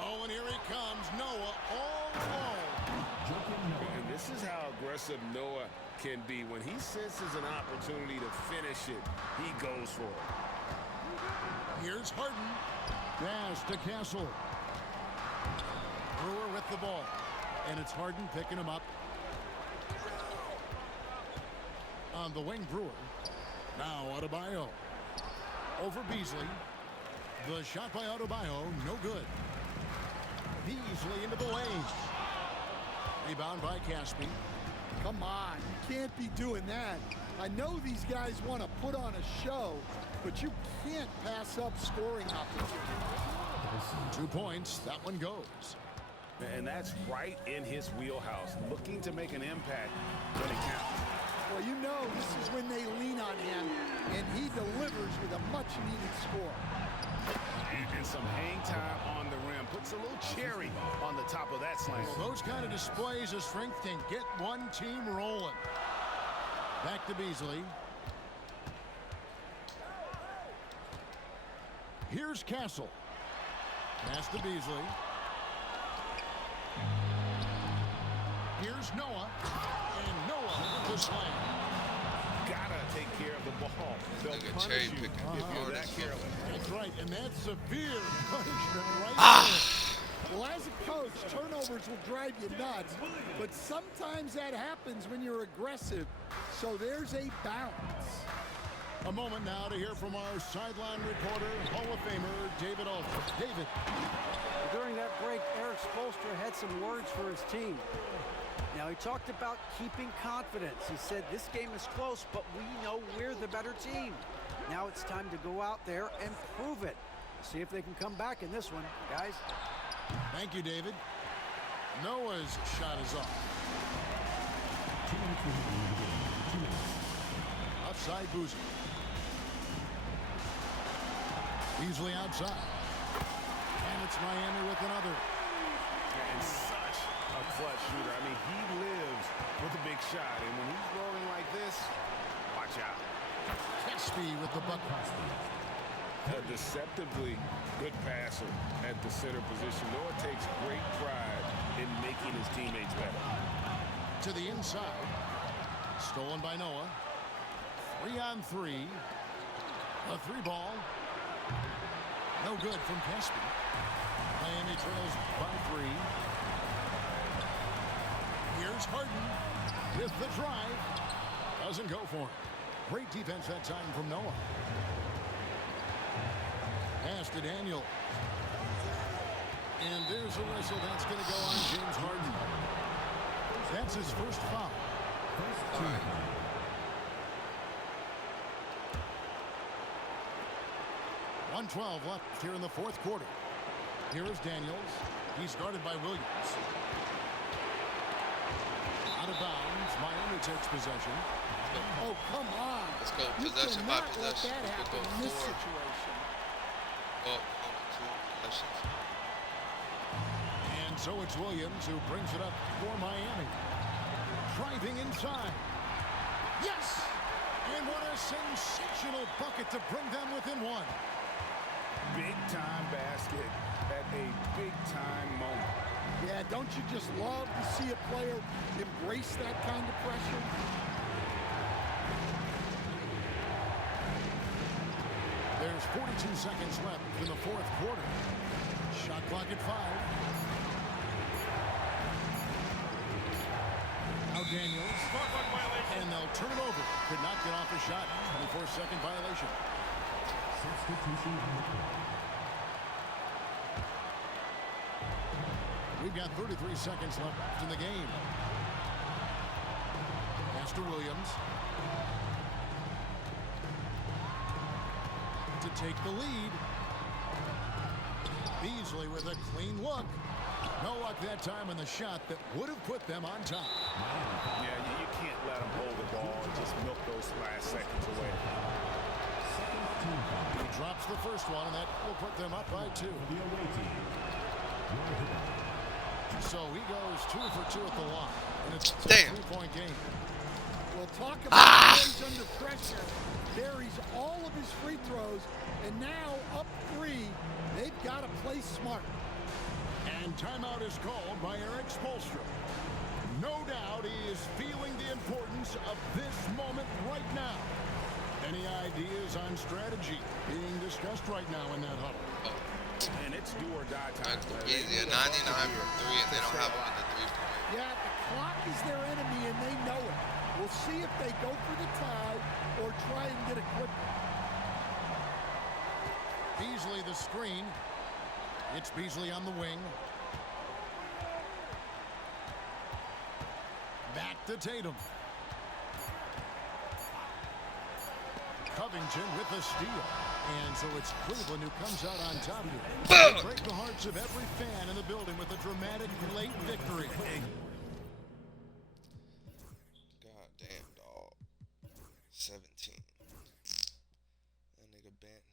Oh, and here he comes. Noah all alone. And this is how aggressive Noah can be. When he senses an opportunity to finish it, he goes for it. Here's Harden. Pass to Castle. Brewer with the ball. And it's Harden picking him up. On the wing, Brewer. Now Adebayo. Over Beasley. The shot by Adebayo, no good. Beasley into the lane. Rebound by Caspi. Come on, you can't be doing that. I know these guys want to put on a show, but you can't pass up scoring opportunities. 2 points, that one goes. And that's right in his wheelhouse, looking to make an impact when it counts. Well, you know this is when they lean on him, and he delivers with a much-needed score. And some hang time on the rim. Puts a little cherry on the top of that slam. Those kind of displays of strength can get one team rolling. Back to Beasley. Here's Castle. Pass to Beasley. Here's Noah. And Noah with the slam. Gotta take care of the ball. They'll punish you if you're that careless. That's right, and that's severe punishment right there. Well, as a coach, turnovers will drive you nuts, but sometimes that happens when you're aggressive. So there's a balance. A moment now to hear from our sideline reporter, Hall of Famer David Aldridge. David. During that break, Eric Spoelstra had some words for his team. Now, he talked about keeping confidence. He said this game is close, but we know we're the better team. Now it's time to go out there and prove it. See if they can come back in this one, guys. Thank you, David. Noah's shot is off. 2 minutes remaining in the game. 2 minutes. Outside Boozer. Beasley outside. And it's Miami with another. And such a clutch shooter. I mean, he lives with a big shot. And when he's rolling like this, watch out. Caspi with the bucket. A deceptively good passer at the center position. Noah takes great pride in making his teammates better. To the inside. Stolen by Noah. 3-on-3. A 3-ball. No good from Caspi. Miami trails by 3. Here's Harden with the drive. Doesn't go for it. Great defense that time from Noah. Pass to Daniel. And there's a whistle. That's going to go on James Harden. That's his first foul. First team foul. 1:12 left here in the fourth quarter. Here is Daniels. He's guarded by Williams. Out of bounds. Miami takes possession. Oh, come on. Let's go You possession by cannot let possession. that We could happen go in this 4 situation. up on 2 possessions. And so it's Williams who brings it up for Miami. Driving inside. Yes! And what a sensational bucket to bring them within 1. Big-time basket at a big-time moment. Yeah, don't you just love to see a player embrace that kind of pressure? There's 42 seconds left in the fourth quarter. Shot clock at 5. Now Daniels. And they'll turn it over. Could not get off a shot. 24-second violation. Substitution on the court. We've got 33 seconds left in the game. Pass to Williams. To take the lead. Beasley with a clean look. No luck that time on the shot that would have put them on top. Yeah, you can't let them hold the ball and just milk those last seconds away. Second team foul. He drops the first one, and that will put them up by 2. The away team. So he goes 2 for 2 at the line. And it's a Damn. 3-point game. Well, talk about plays under pressure. Buries all of his free throws, and now up 3. They've got to play smart. And timeout is called by Eric Spoelstra. No doubt he is feeling the importance of this moment right now. Any ideas on strategy being discussed right now in that huddle? And it's do or die time. Easy, a 99 from 3, and they don't have him in the 3-point. Yeah, the clock is their enemy, and they know it. We'll see if they go for the tie or try and get a quick. Beasley the screen. It's Beasley on the wing. Back to Tatum. Covington with the steal. And so it's Cleveland who comes out on top here. They break the hearts of every fan in the building with a dramatic late victory. God damn, dog. 17. That nigga bent.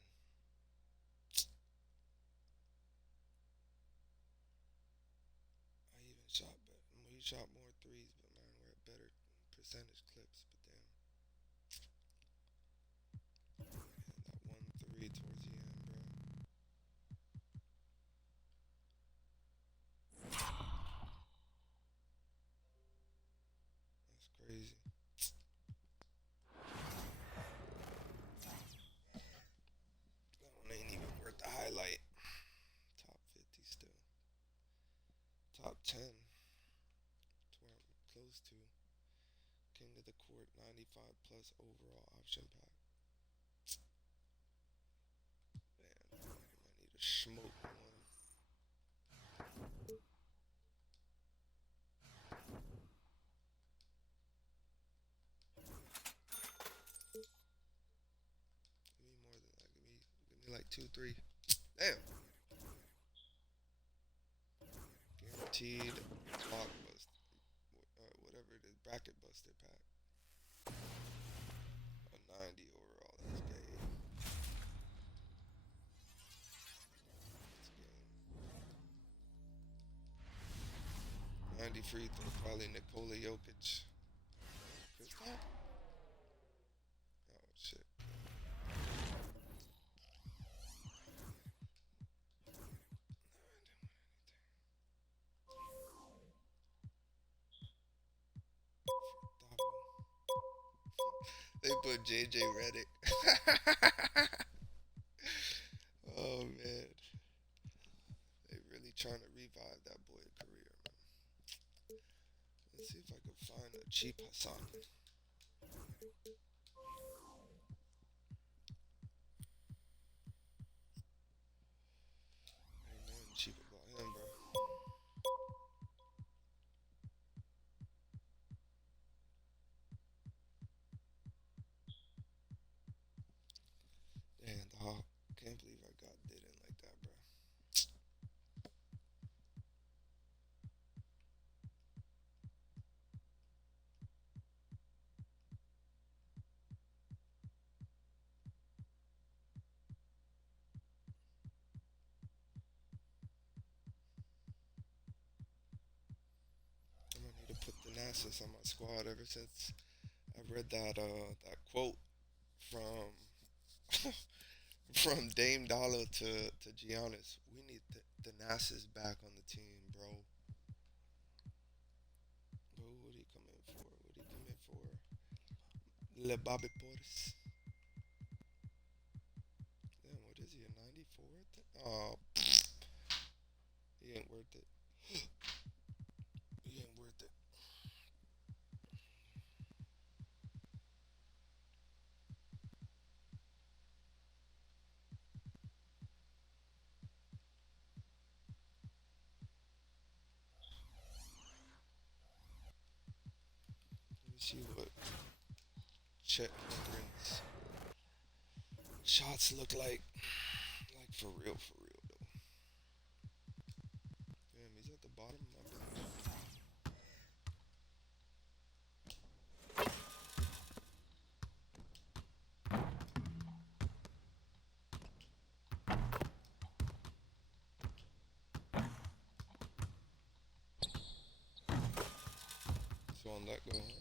I even shot better. We shot more threes, but man, we're at better percentage clips. But damn. That 1 3 towards the end, bro. That's crazy. That one ain't even worth the highlight. Top 50 still. Top 10. That's where I'm close to. King of the court, 95 plus overall option pack. Man, I might need to smoke one. Give me more than that. Give me like 2, 3. Damn. Guaranteed block bust. Whatever it is, bracket buster pack. A 90 overall. That's gay. That's game. 90 free throw, probably Nikola Jokic. Kristaps? Oh shit. They put JJ Redick. Oh man. They really trying to revive that boy's career, man. Let's see if I can find a cheap Hassan. Ain't nothing cheap about him, bro. Damn, dog. Can't believe I got did in like that, bro. I'm gonna need to put the Nasus on my squad ever since I read that that quote from from Dame Dollar to Giannis. We need the Nasus back on the team, bro. Bro, what he come in for? What he come in for? Le Bobby Portis. Damn, what is he, a 94? Oh, he ain't worth it. He ain't worth it. Let me see what Chet Holmgren's shots look like. Like for real though. Damn, he's at the bottom of my bench. So on that go, huh?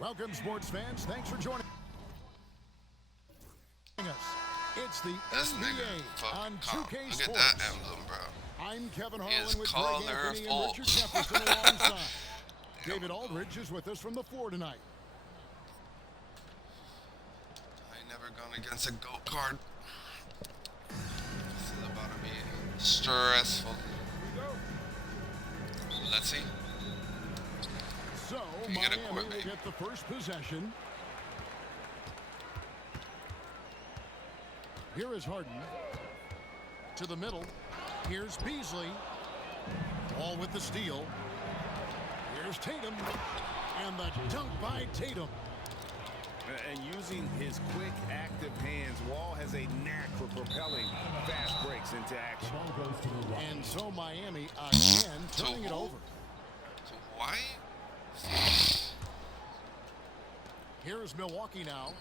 Welcome, sports fans. Thanks for joining us. It's the This NBA nigga on fucking 2K Look Sports. at that emblem, bro. I'm Kevin He is Harlan with Greg Anthony and colorful. Richard Jefferson alongside. David Aldridge is with us from the floor tonight. I ain't never gone against a GOAT card. This is about to be stressful. Let's see. So, You get a Miami court, will baby. get the first possession. Here is Harden. To the middle. Here's Beasley. All with the steal. Here's Tatum. And the dunk by Tatum. And using his quick, active hands, Wall has a knack for propelling fast breaks into action. And so Miami again turning it over. So why? Here's Milwaukee now.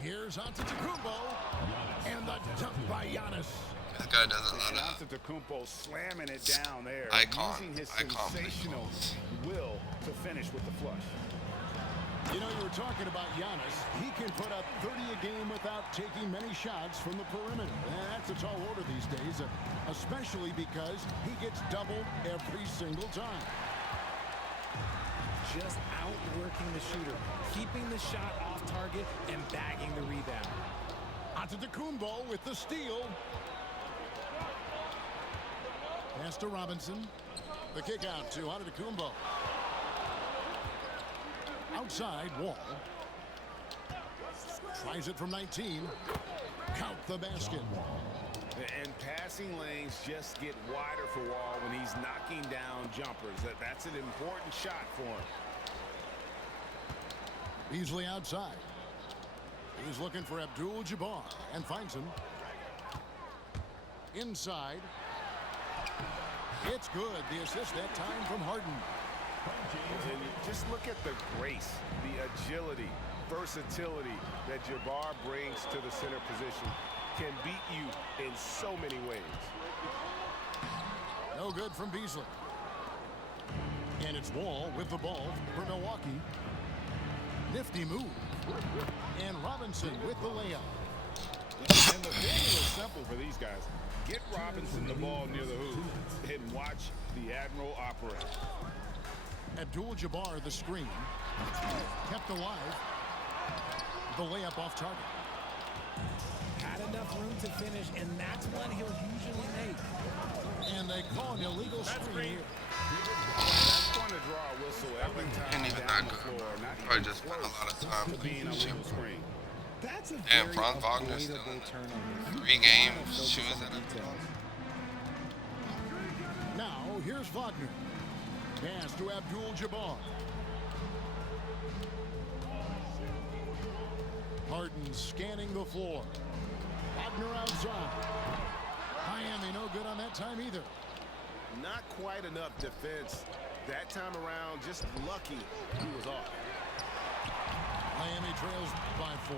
Here's Antetokounmpo. And the dunk by Giannis. This guy does a lot of Antetokounmpo slamming it down there, using his sensational will to finish with the flush. You know, you were talking about Giannis. He can put up 30 a game without taking many shots from the perimeter. And that's a tall order these days, especially because he gets doubled every single time. Just outworking the shooter, keeping the shot off target, and bagging the rebound. Antetokounmpo with the steal. Pass to Robinson. The kick out to Antetokounmpo. Outside, Wall. Tries it from 19. Count the basket. And passing lanes just get wider for Wall when he's knocking down jumpers. That's an important shot for him. Beasley outside. He's looking for Abdul-Jabbar and finds him. Inside. It's good. The assist that time from Harden. And just look at the grace, the agility, versatility that Jabbar brings to the center position. Can beat you in so many ways. No good from Beasley. And it's Wall with the ball for Milwaukee. Nifty move. And Robinson with the layup. And the formula is simple for these guys. Get Robinson the ball near the hoop and watch the Admiral operate. Abdul-Jabbar the screen. Kept alive. The layup off target. Had enough room to finish, and that's one he'll usually make. And they call an illegal screen here. That's going to draw a whistle every time ain't even down that the good. floor. Not Probably even just spent a close lot of time to being a shooting. legal screen. That's a Damn, very Franz Wagner's still avoidable in it. turnover. 3 games, shoes on and the details. Now, here's Wagner. Pass to Abdul-Jabbar. Harden scanning the floor. Wagner outside. Miami no good on that time either. Not quite enough defense. That time around, just lucky he was off. Miami trails by 4.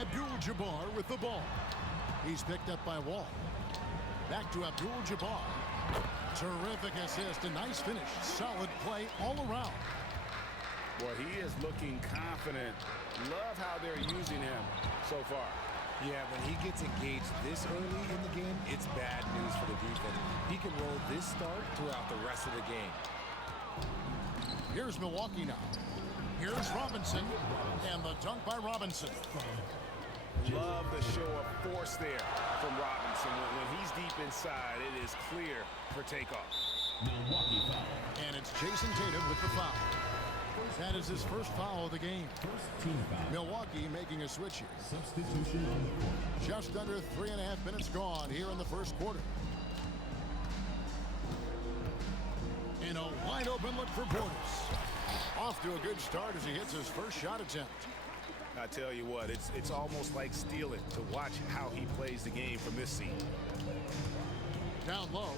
Abdul-Jabbar with the ball. He's picked up by Wall. Back to Abdul-Jabbar. Terrific assist, a nice finish. Solid play all around. Boy, he is looking confident. Love how they're using him so far. Yeah, when he gets engaged this early in the game, it's bad news for the defense. He can roll this start throughout the rest of the game. Here's Milwaukee now. Here's Robinson, and the dunk by Robinson. Love the show of force there from Robinson. When he's deep inside, it is clear for takeoff. And it's Jason Tatum with the foul. That is his first foul of the game. Milwaukee making a switch here. Substitution on the court. Just under 3.5 minutes gone here in the first quarter. And a wide open look for Portis. Off to a good start as he hits his first shot attempt. I tell you what, it's almost like stealing to watch how he plays the game from this seat. Down low.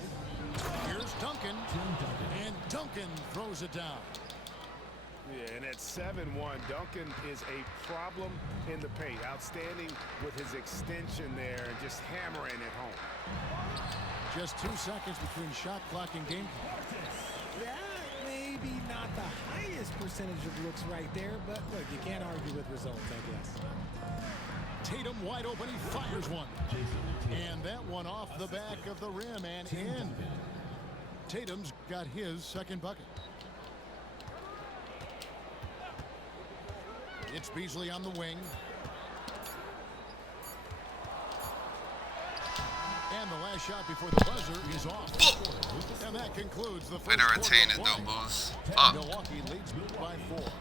Here's Duncan. And Duncan throws it down. Yeah, and at 7-1, Duncan is a problem in the paint. Outstanding with his extension there and just hammering it home. Just 2 seconds between shot clock and game clock. That may Maybe not the highest percentage of looks right there, but look, you can't argue with results, I guess. Tatum wide open, he fires one. And that one off the back of the rim and in. Tatum's got his second bucket. It's Beasley on the wing. And the last shot before the buzzer is off. And that concludes the first way to retain it though, boys. Fuck. Milwaukee leads by 4.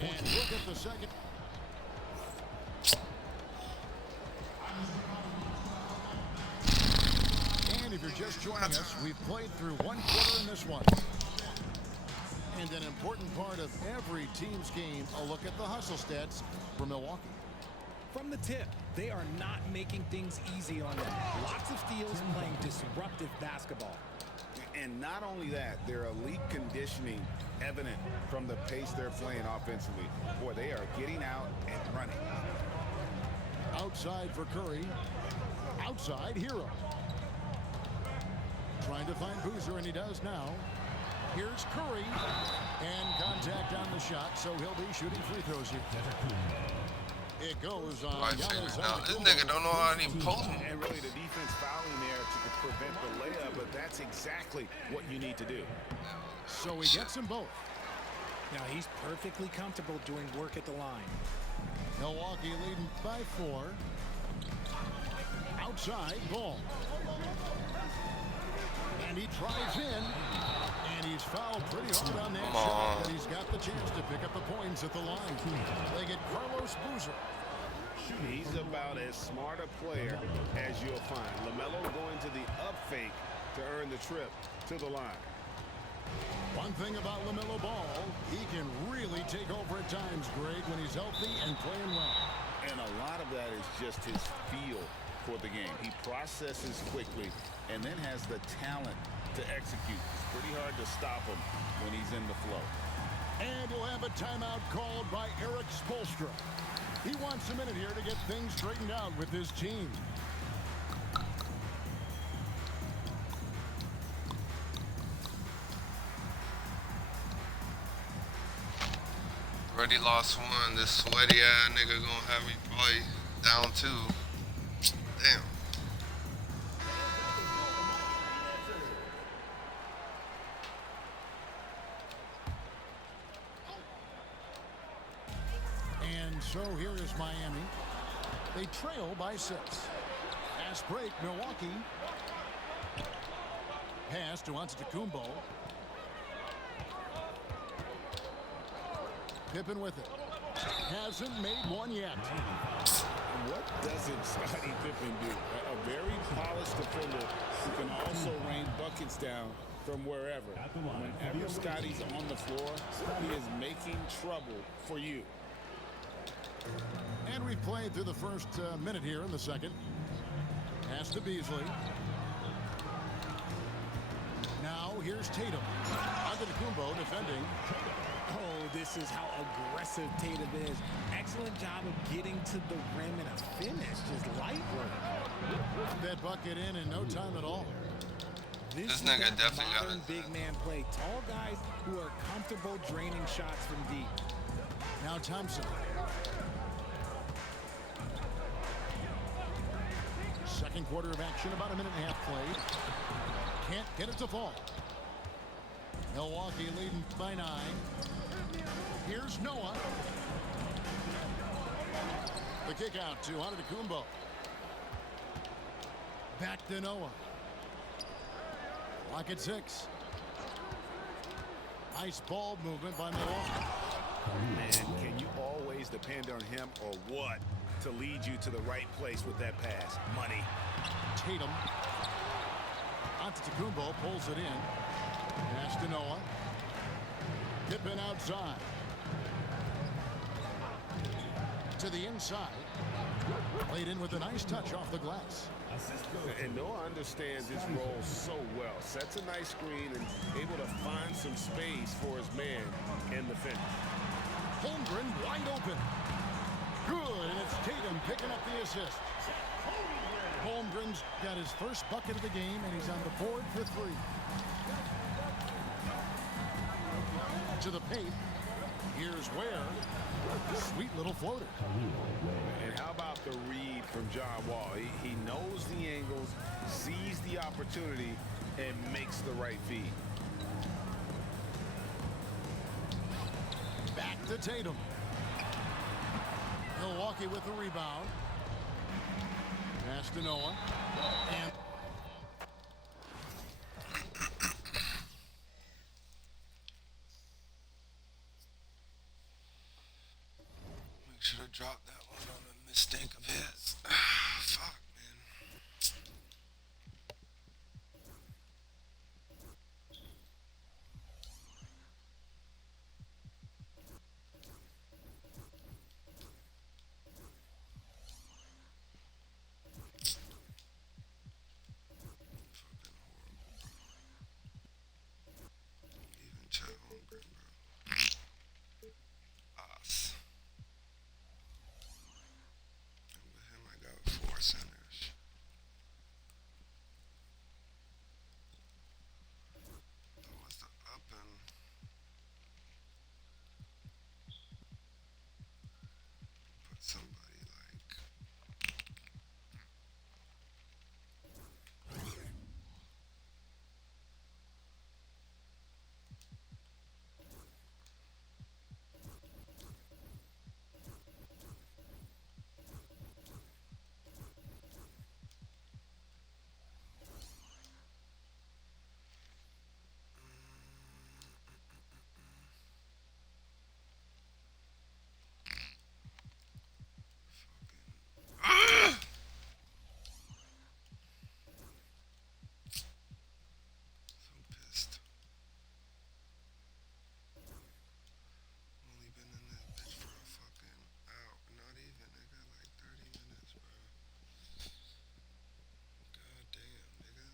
And look at the second. And if you're just joining us, we've played through one quarter in this one. And an important part of every team's game, a look at the hustle stats for Milwaukee. From the tip, they are not making things easy on them. Lots of steals, playing disruptive basketball. And not only that, their elite conditioning evident from the pace they're playing offensively. Boy, they are getting out and running. Outside for Curry. Outside, Hero. Trying to find Boozer, and he does now. Here's Curry. And contact on the shot, so he'll be shooting free throws here. It goes on. This nigga don't know how to even post. And really the defense fouling there to prevent the layup, but that's exactly what you need to do. So he gets them both. Now he's perfectly comfortable doing work at the line. Milwaukee leading by 4. Outside, ball. And he drives in. And he's fouled pretty hard on that shot, but he's got the chance to pick up the points at the line. They get Carlos Boozer. He's about as smart a player as you'll find. LaMelo going to the up fake to earn the trip to the line. One thing about LaMelo Ball, he can really take over at times, Greg, when he's healthy and playing well. And a lot of that is just his feel for the game. He processes quickly and then has the talent to execute. It's pretty hard to stop him when he's in the flow. And we'll have a timeout called by Erik Spoelstra. He wants a minute here to get things straightened out with his team. Already lost one. This sweaty ass nigga gonna have me probably down 2. Damn. And so here is Miami. They trail by 6. Fast break, Milwaukee. Pass to Antetokounmpo. Pippen with it. Hasn't made one yet. What doesn't Scottie Pippen do? A very polished defender who can also rain buckets down from wherever. Whenever Scottie's on the floor, he is making trouble for you. And we've played through the first minute here in the second. Pass to Beasley. Now here's Tatum. Antetokounmpo defending. Oh, this is how aggressive Tatum is. Excellent job of getting to the rim and a finish. Just light work. That bucket in no time at all. This nigga definitely got it. Big man play. Tall guys who are comfortable draining shots from deep. Now Thompson. Second quarter of action, about a minute and a half played. Can't get it to fall. Milwaukee leading by 9. Here's Noah. The kick out to Antetokounmpo. Back to Noah. Lock at 6. Nice ball movement by Milwaukee. Man, can you always depend on him or what to lead you to the right place with that pass? Money. Tatum. Antetokounmpo pulls it in. Pass to Noah. Pippen outside. To the inside. Played in with a nice touch off the glass. And Noah understands his role so well. Sets a nice screen and able to find some space for his man in the finish. Holmgren wide open. Good, and it's Tatum picking up the assist. Holmgren's got his first bucket of the game, and he's on the board for 3. to the paint. Here's Ware. Sweet little floater. And how about the read from John Wall? He knows the angles, sees the opportunity, and makes the right feed. Back to Tatum. Milwaukee with the rebound. Pass to Noah. And we should have dropped that one on a mistake of his. Fuck, man. Even Chet Holmgren, bro. Us. And with him, I got 4 centers. That was the up and put somebody like. So pissed. Only been in this bitch for a fucking hour. Not even, nigga. Like 30 minutes, bro. God damn, nigga.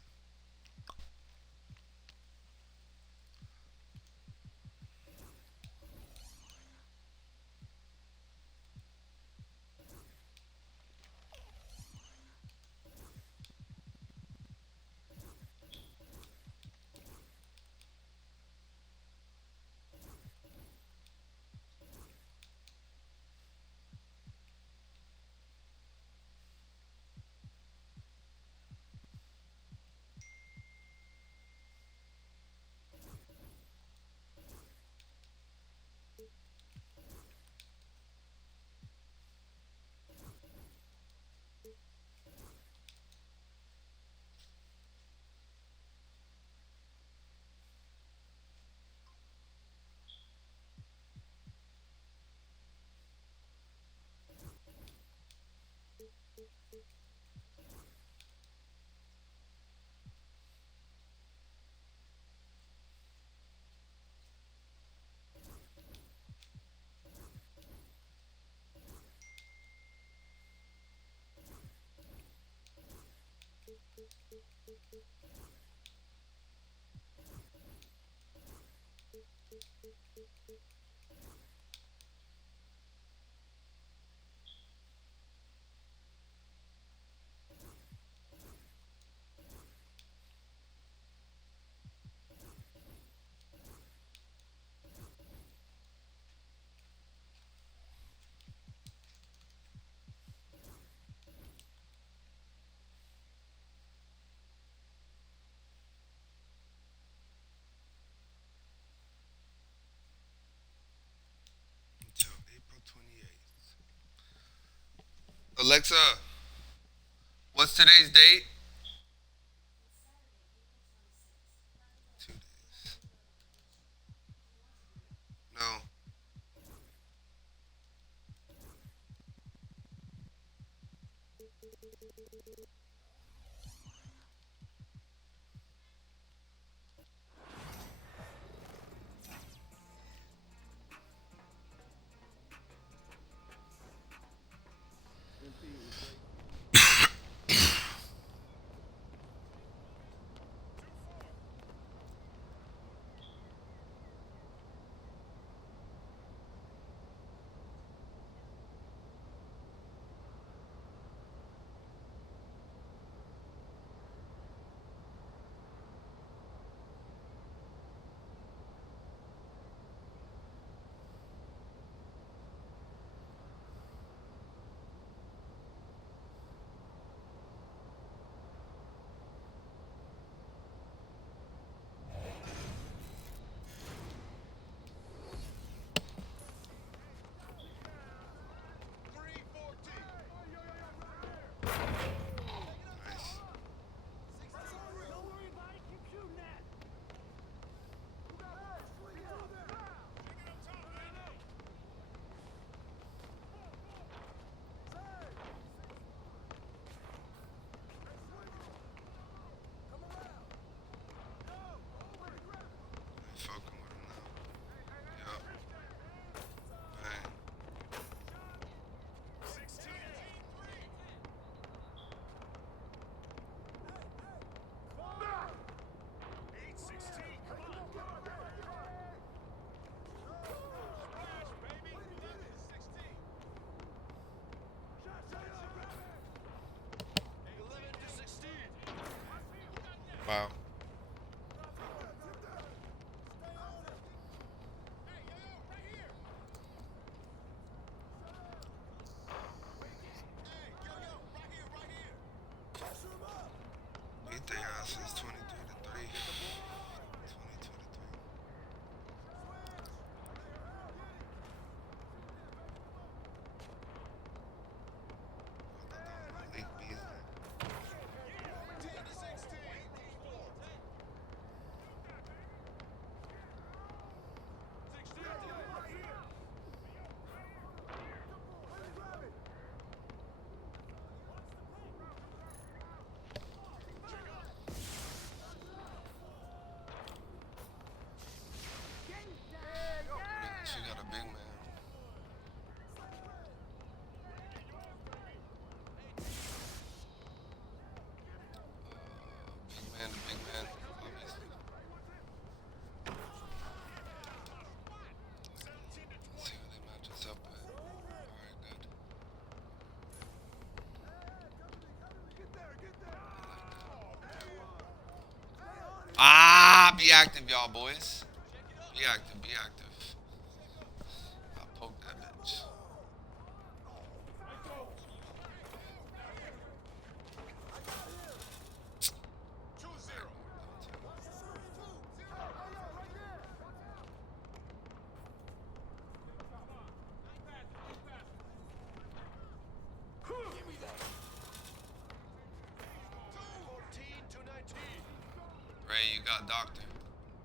Until April 28th. Alexa, what's today's date? 2 days. No. Wow. Beat their asses 23-3. 2023. Malik Beasley. She got a big man. Big man, obviously. Let's see who they match us up with. Alright, good. Ah, be active, y'all boys. Be active, be active. I poked that bitch. Ray, you got doctor.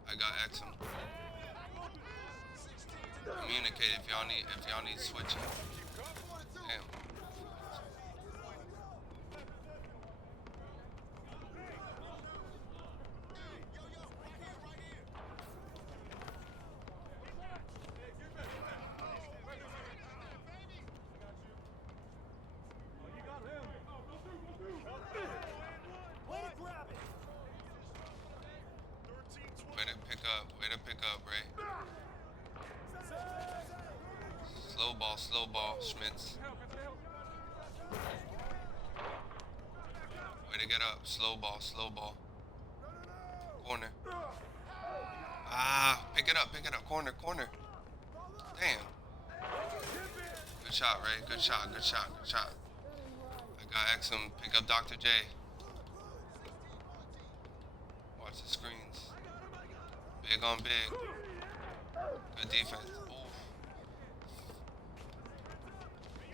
I got Exum. Communicate if y'all need switching. Damn. Way to pick up, Ray. Slow ball, Schmitz. Way to get up, slow ball. Corner. Ah, pick it up, corner. Damn. Good shot, Ray, good shot. I got Exum, pick up Dr. J. Watch the screens. Big on big. Good defense. Ooh.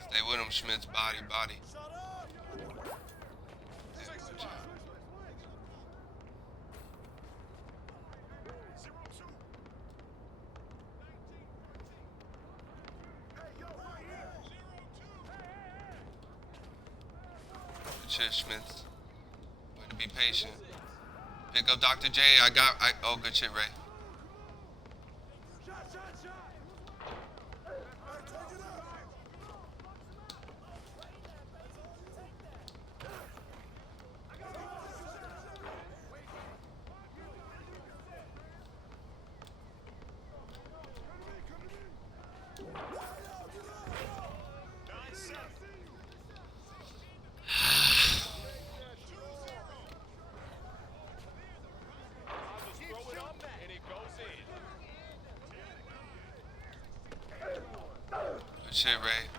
Stay with him, Schmitz. Body. Damn, good job. Good shit, Schmitz. Way to be patient. Pick up Dr. J. Oh, good shit, Ray. Good shit, Ray.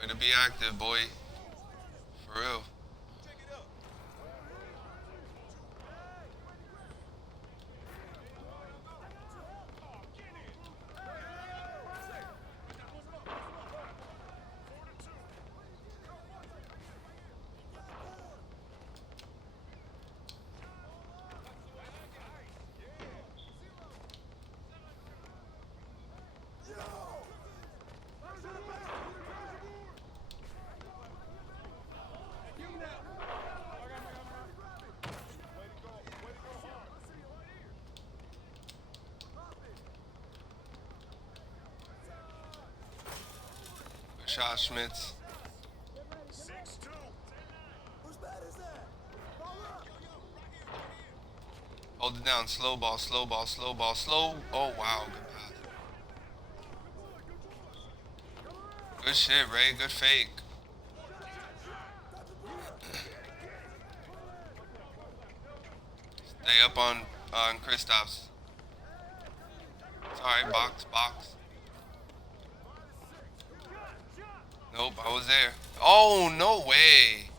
Way to be active, boy. For real. Good shot, Schmitz. Hold it down. Slow ball. Oh, wow. Good pass. Good shit, Ray. Good fake. They up on Kristaps. Sorry, box. Nope, I was there. Oh, no way.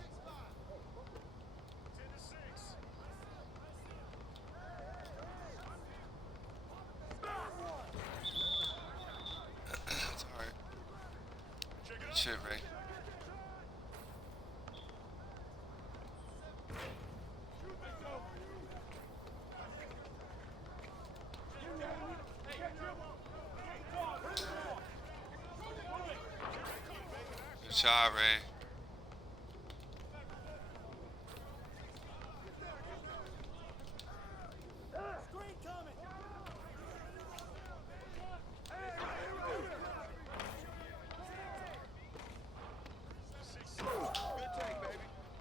It's alright. Shit, Ray. Good shot, Ray.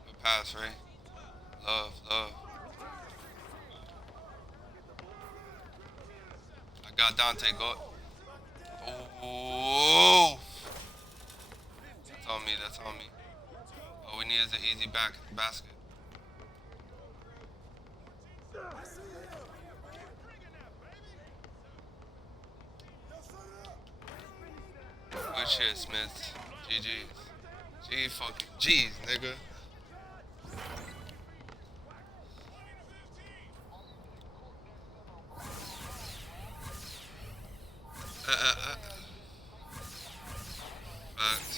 Good pass, Ray. Love. I got Dante. Go. Oh. That's on me. All we need is an easy basket. Good shit, Smith. GG's. G fucking G's, nigga.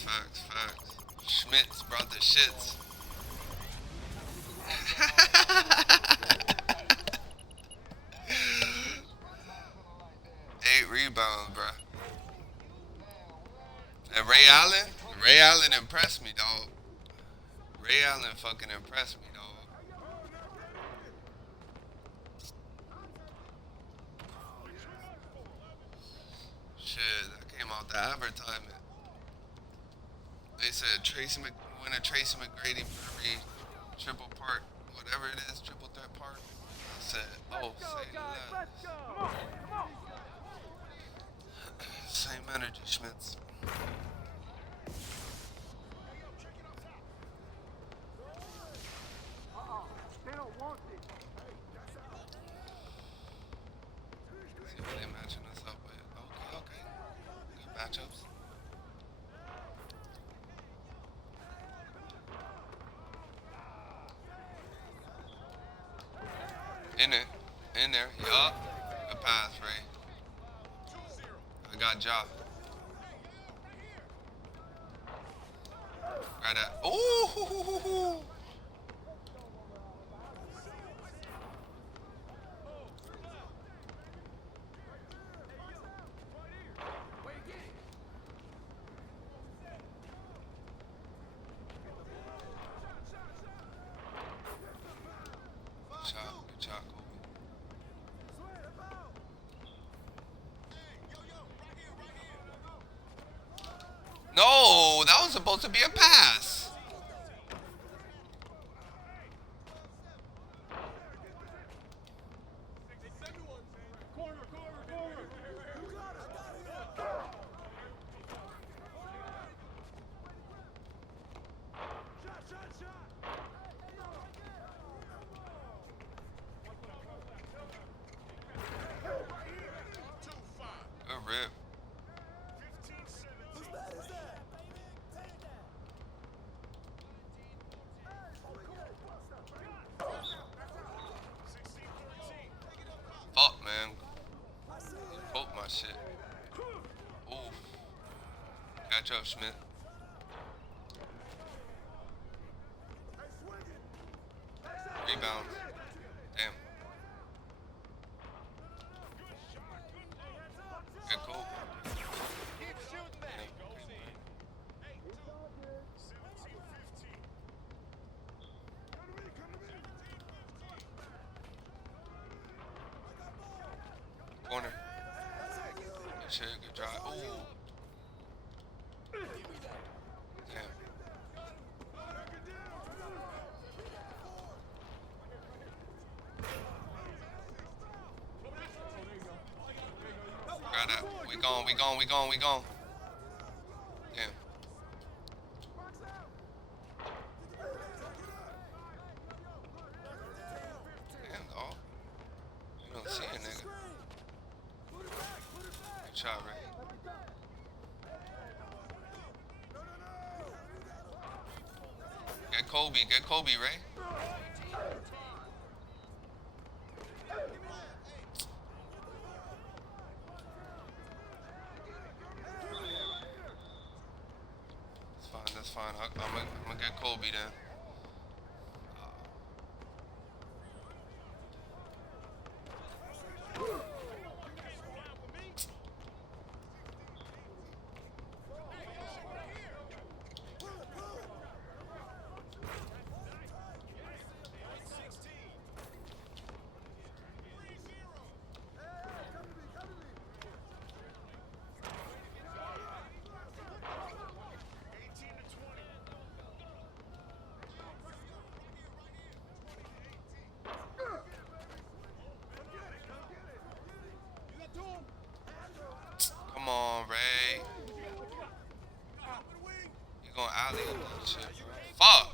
Facts. Schmitz brought the shits. 8 rebounds, bruh. And Ray Allen impressed me, dog. Ray Allen fucking impressed me, dog. Shit, that came out the advertisement. They said win a Tracy McGrady for every triple part, whatever it is, triple threat part. I said, oh, say less. Same energy, Schmitz. See what they matching us up with. Okay. Good matchups. In there. Yup. Good pass, Ray. I got Ja. Right at. Ooh. Good shot, Kobe. No, that was supposed to be a pass. Good rip. Fuck, man. Poke my shit. Ooh. Catch up, Schmidt. Rebounds. Damn. Good goal. Corner. Good shit, good drive. Ooh. Damn. Got that. We gone. Damn. Damn, dog. See ya, nigga. Good shot, Ray. Get Kobe, Ray. That's fine. I'm gonna get Kobe then. Come on, Ray. You gonna alley that shit, bro. Fuck.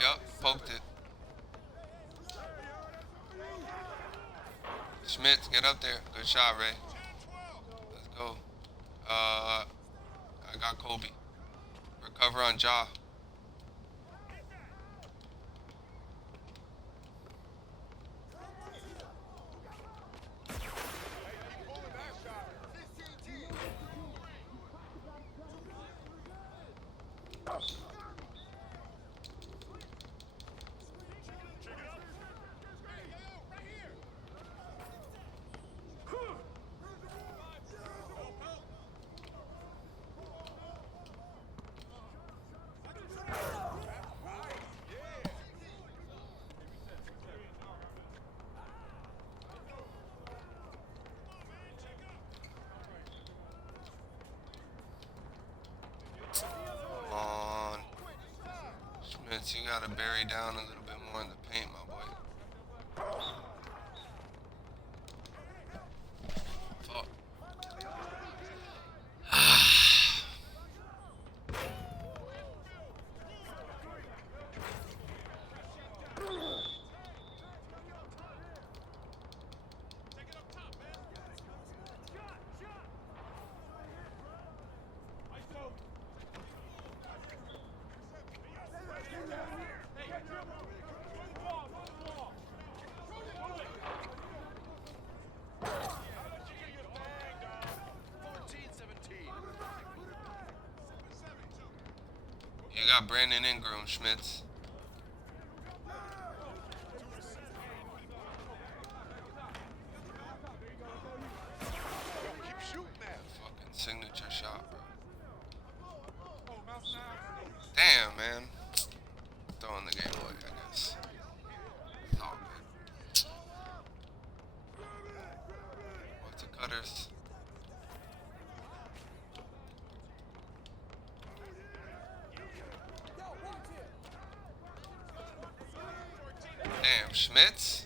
Yup, poked it. Schmitz, get up there. Good shot, Ray. Let's go. I got Kobe. Recover on Ja. You gotta bury down a little bit more in the paint, my boy. Fuck. You got Brandon Ingram, Schmitz. Fucking signature shot, bro. Damn, man. Throwing the game away, I guess. It's all good. What's the cutters? Damn, Schmitz.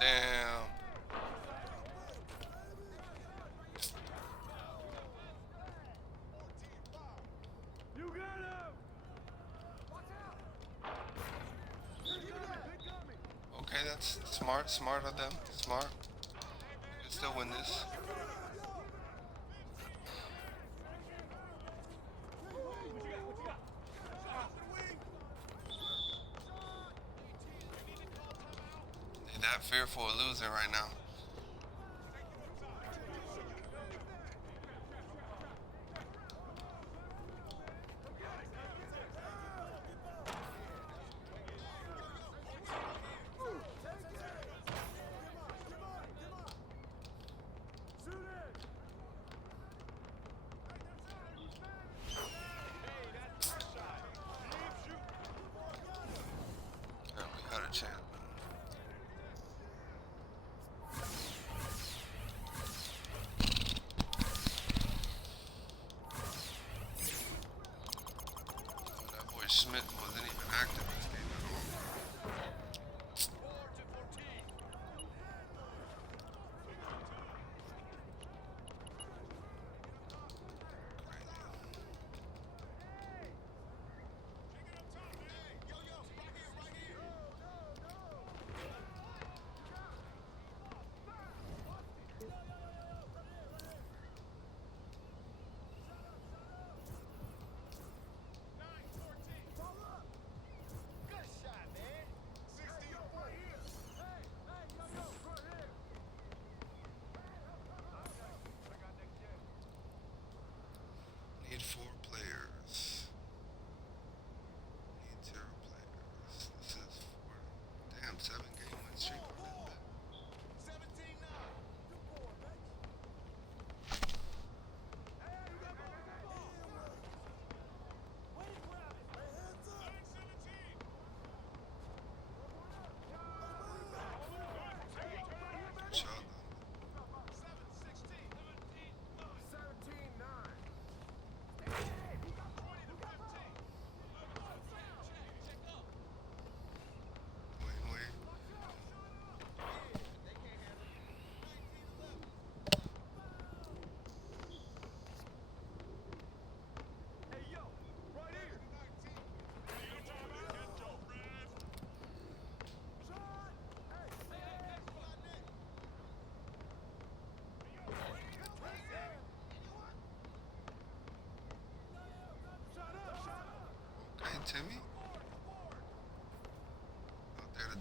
Damn. You got him. Okay, that's smart of them. Smart. We can still win this. That fearful of losing right now.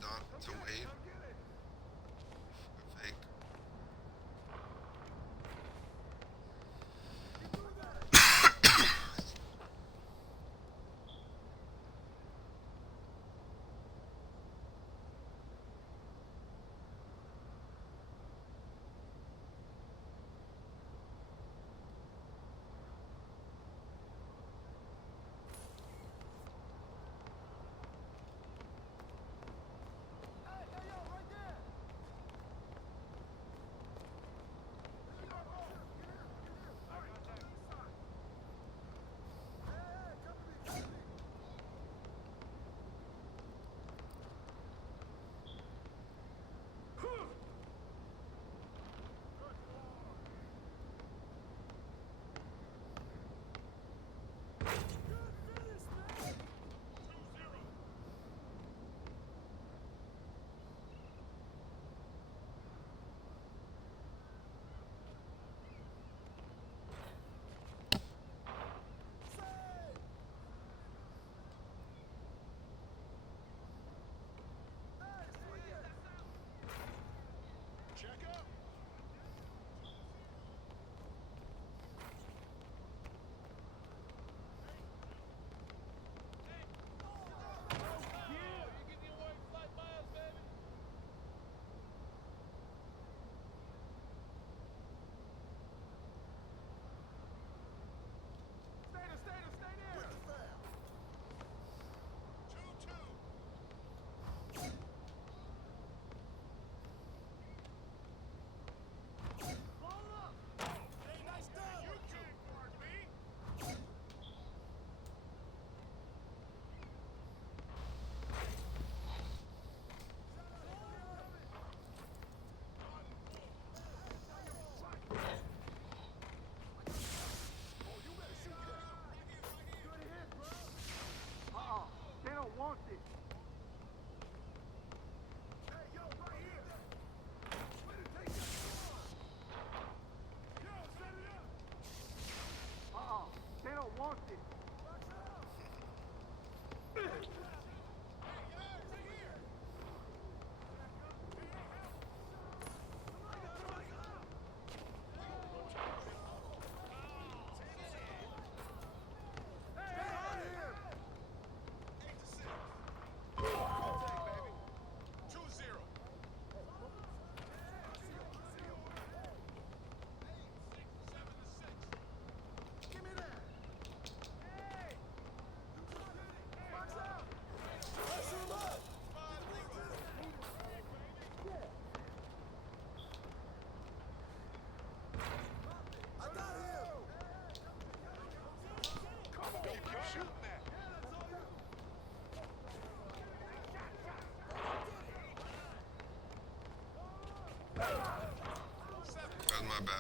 To Wade. Fake.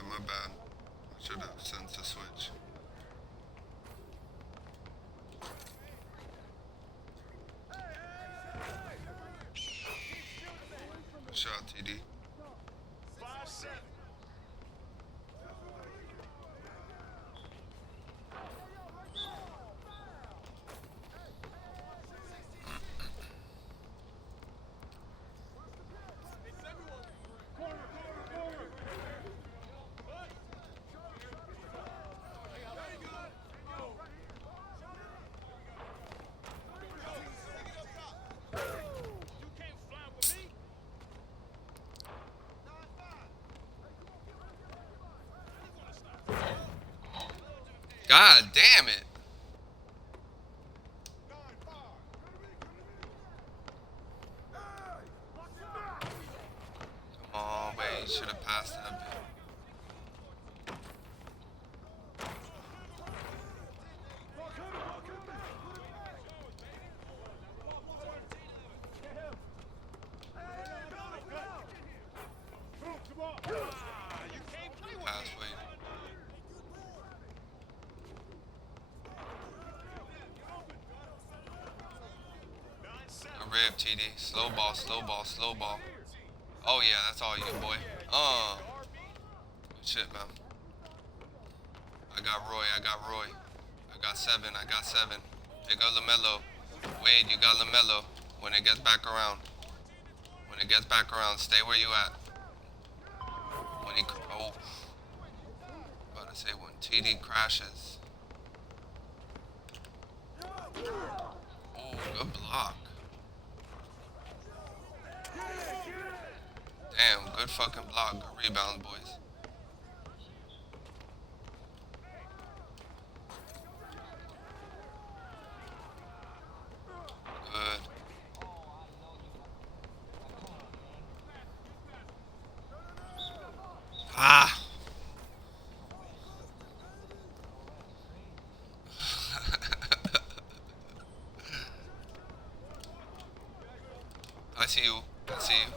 My bad. I should have sent the switch. Good shot, TD. 5-7. God damn it. Come on, Wade. Should have passed that bit. Pass, Wade. A rib, TD. Slow ball, slow ball, slow ball. Oh yeah, that's all you, boy. Good shit, man. I got Roy, I got Roy. I got 7, I got 7. Pick up LaMelo. Wade, you got LaMelo when it gets back around. When it gets back around, stay where you at. When he, oh, about to say when TD crashes. Oh, good block. Damn, good fucking block. Good rebound, boys. Good. Ah! I see you. I see you.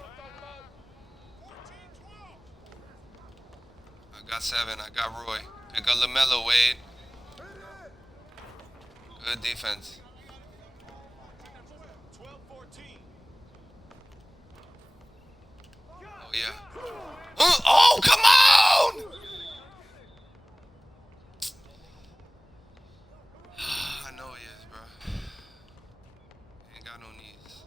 I got 7. I got Roy. Pick up LaMelo, Wade. Good defense. Oh, yeah. Oh, come on! I know he is, bro. He ain't got no knees.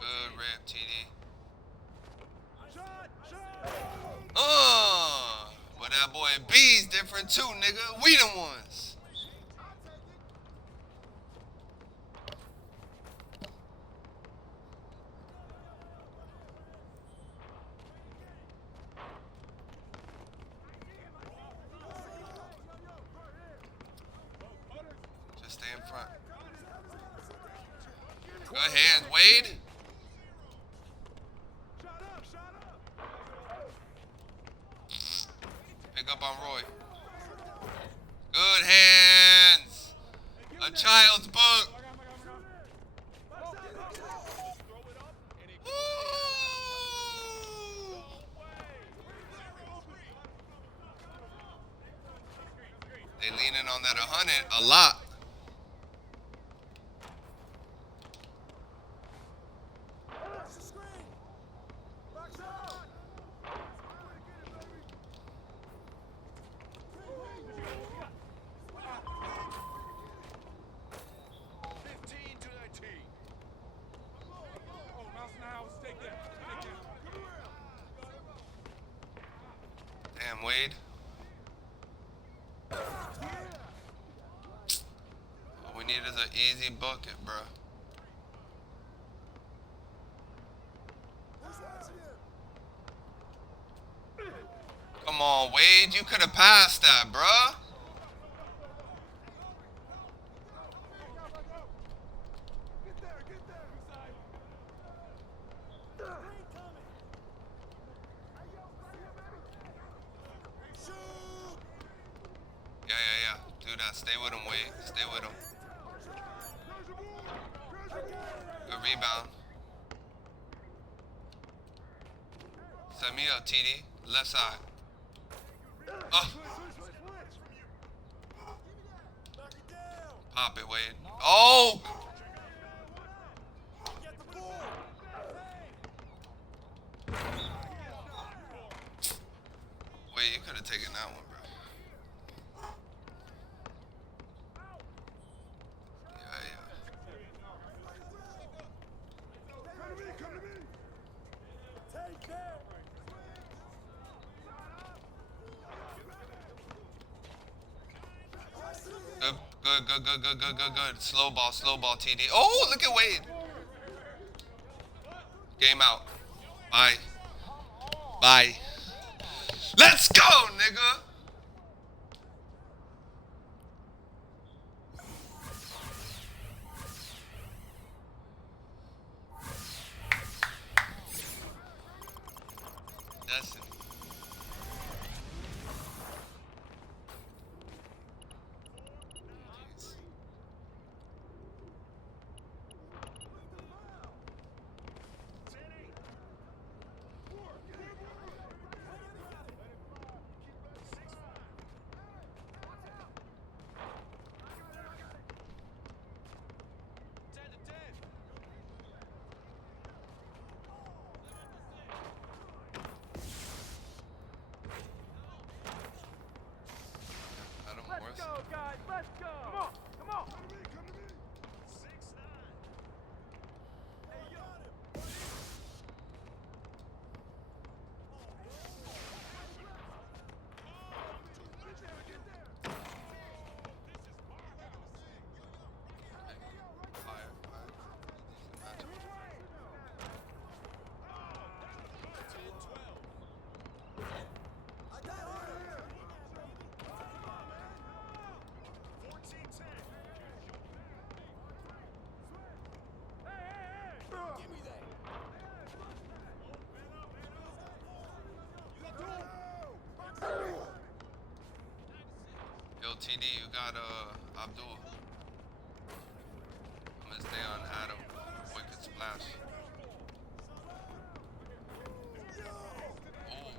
Good rip, TD. But that boy B's different too, nigga. We the ones. Just stay in front. Good hands, Wade. Pick up on Roy. Good hands. A child's book. Woo! They leaning on that 100 a lot. Damn, Wade. All we need is an easy bucket, bro. Come on, Wade. You could have passed that, bro. Yeah. Do that. Stay with him, Wade. Stay with him. Good rebound. Set me up, TD. Left side. Oh. Pop it, Wade. Oh! Wait, you could have taken that one, bro. Yeah. Good. Slow ball, TD. Oh, look at Wade. Game out. Bye. Let's go, nigga. That's it. TD, you got Abdul. I'm gonna stay on Adam. Boy could splash. Ooh.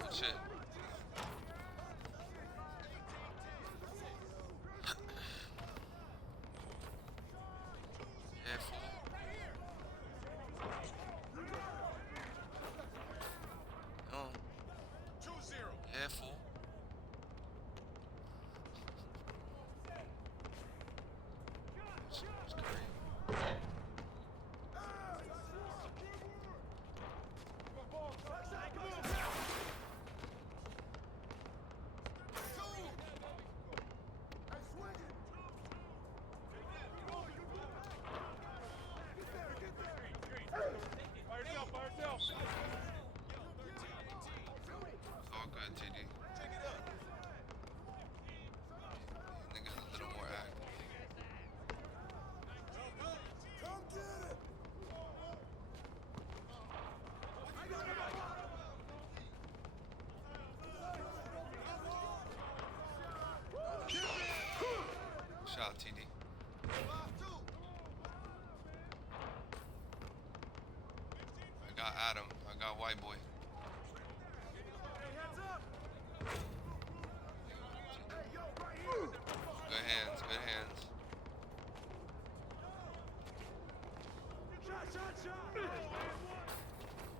Good shit. Yeah, fool. No. Yeah, fool. It's great. It's all good, TD. Niggas a little more active. Shot, TD. I got Adam. I got white boy. Good hands, good hands.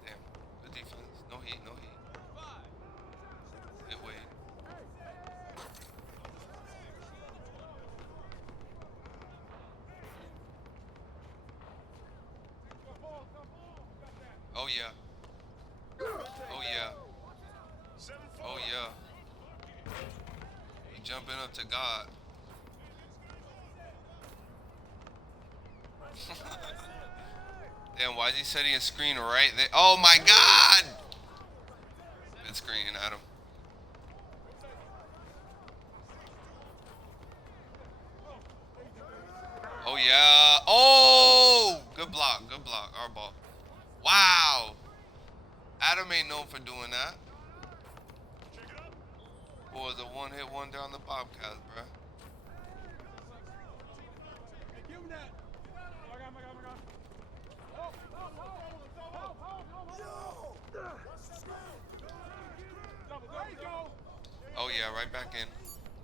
Damn, good defense. No heat, no heat. Good Wade. Oh yeah. Oh yeah. Oh yeah. You jumping up to God. Damn, why is he setting a screen right there? Oh my God! Good screen, Adam. Oh yeah. Oh! Good block, our ball. Wow! Adam ain't known for doing that. Boy, the one-hit wonder on the Bobcats, bruh. Oh yeah, right back in.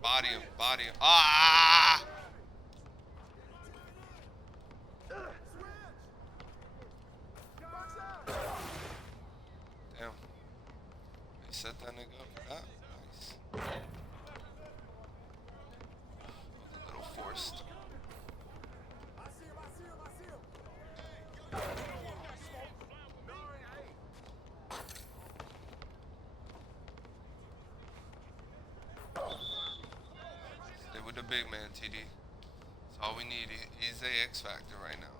Body him, body him. Ah! Damn. They set that nigga up for that. Nice. That was a little forced. Stay with the big man, TD. That's all we need. He's the X factor right now.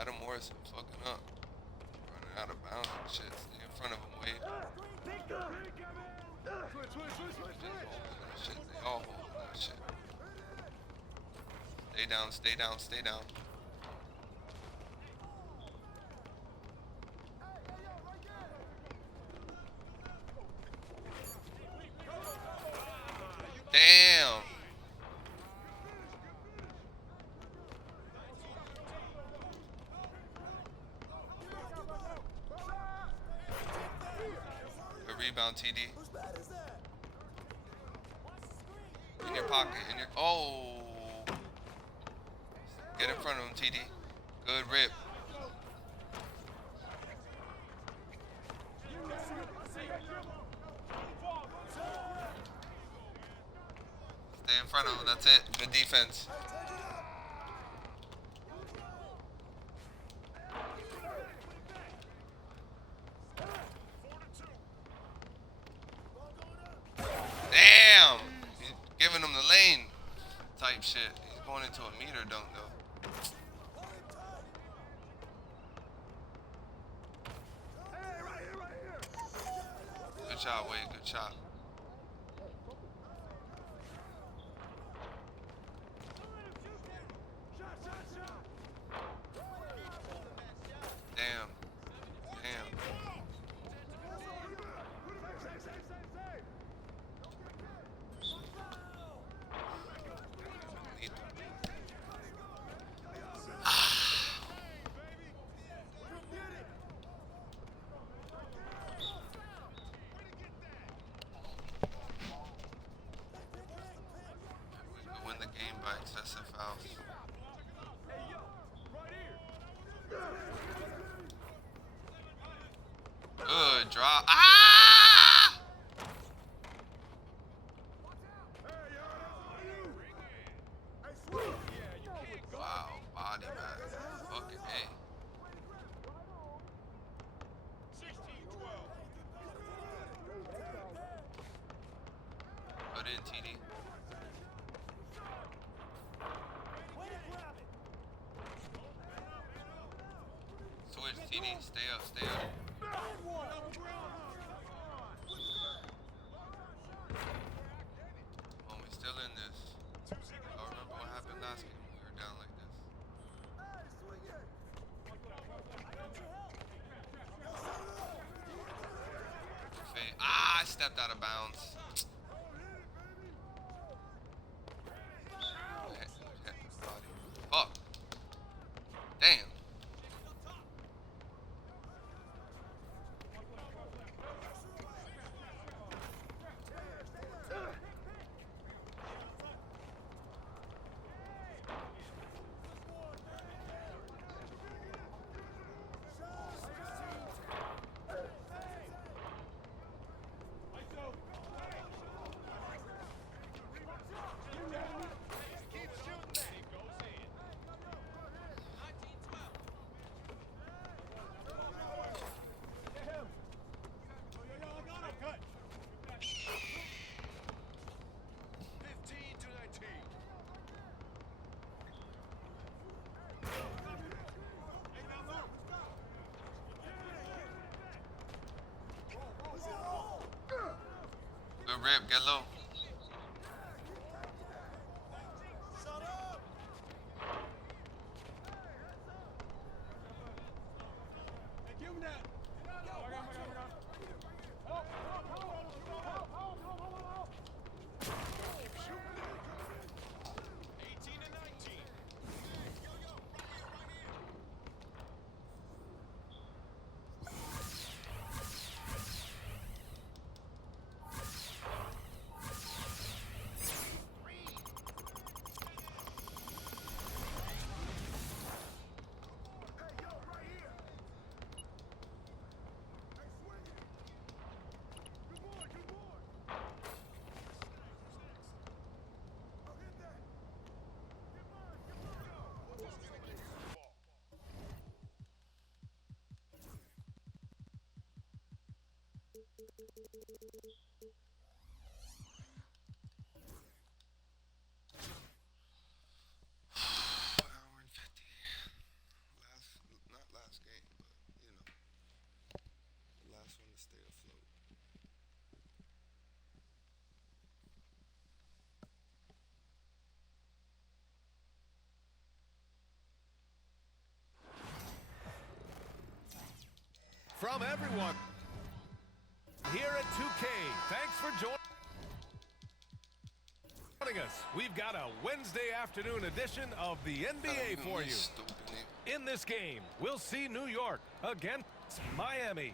Adam Morrison fucking up. Running out of bounds and shit. Stay in front of him, Wade. Just holding that shit. They all holding that shit. Stay down, stay down, stay down. Damn. Good rebound, TD. In your pocket, in your... Oh! Get in front of him, TD. Good rip. Stay in front of him, that's it. Good defense. Damn! He's giving him the lane type shit. He's going into a meter dunk though. Good shot, Wade. Good shot. Damn. Damn. drop. Ah! Wow, body man. Fucking A. Put in TD. Switch TD. Stay up. Stay up. Oh, we still in this. I remember what happened last game. We were down like this. Ah, I stepped out of bounds. Fuck. Damn. Good rip, get low. Hour and 50. Not last game, but you know, the last one to stay afloat. From everyone here at 2K, thanks for joining us. We've got a Wednesday afternoon edition of the NBA for you. In this game, we'll see New York against Miami.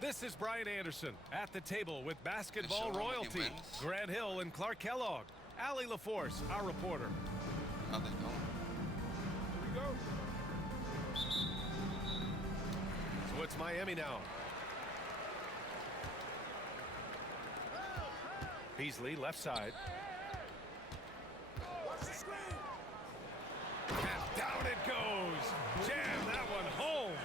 This is Brian Anderson at the table with basketball royalty, Grant Hill and Clark Kellogg. Allie LaForce, our reporter. How they going? Here we go. So it's Miami now. Beasley, left side. And down it goes. Jam that one home.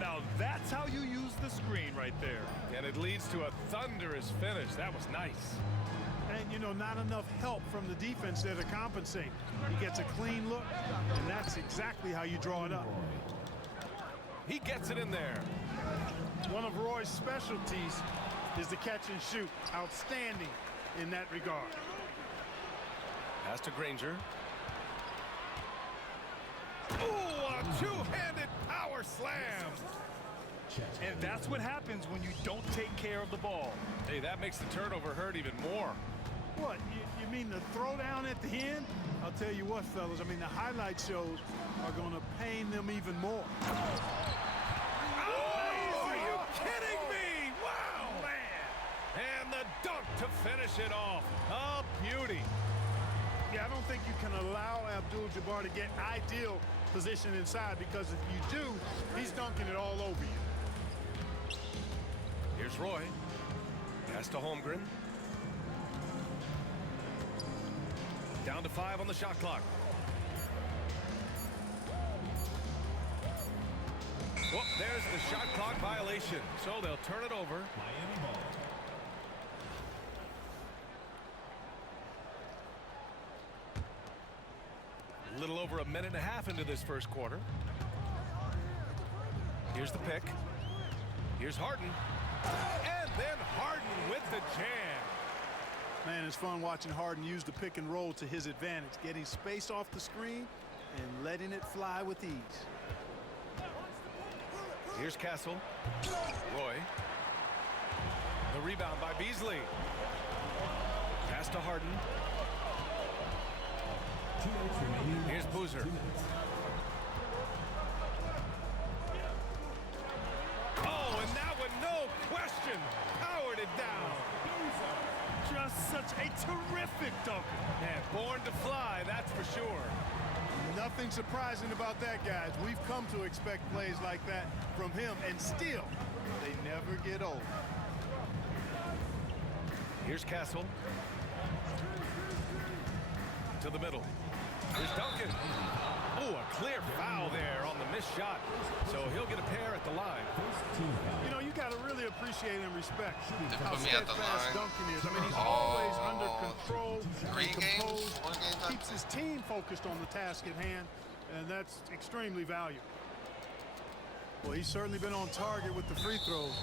Now that's how you use the screen right there. And it leads to a thunderous finish. That was nice. And, you know, not enough help from the defense there to compensate. He gets a clean look, and that's exactly how you draw it up. He gets it in there. One of Roy's specialties is the catch and shoot. Outstanding in that regard. Pass to Granger. Ooh, a two-handed power slam. And that's what happens when you don't take care of the ball. Hey, that makes the turnover hurt even more. What, you mean the throwdown at the end? I'll tell you what, fellas, I mean, the highlight shows are going to pain them even more. Oh, are you kidding me? Wow. Man. And the dunk to finish it off. A beauty. Yeah, I don't think you can allow Abdul-Jabbar to get ideal position inside, because if you do, he's dunking it all over you. Here's Roy. Pass to Holmgren. Down to 5 on the shot clock. Whoop, there's the shot clock violation. So they'll turn it over. Miami ball. A little over a minute and a half into this first quarter. Here's the pick. Here's Harden. And then Harden with the jam. Man, it's fun watching Harden use the pick and roll to his advantage, getting space off the screen and letting it fly with ease. Here's Castle. Roy. The rebound by Beasley. Pass to Harden. 2 minutes remaining. Here's Boozer. 2 minutes. Oh, and that one, no question, powered it down. Just such a terrific dunker. Man, born to fly, that's for sure. Nothing surprising about that, guys. We've come to expect plays like that from him, and still, they never get old. Here's Castle. To the middle. Here's Duncan. Oh, a clear foul there on the missed shot. So he'll get a pair at the line. You know, you got to really appreciate and respect They how put me at the steadfast line. Duncan is. I mean, he's always under control, 3 and games, composed, 1 game. keeps his team focused on the task at hand, and that's extremely valuable. Well, he's certainly been on target with the free throws.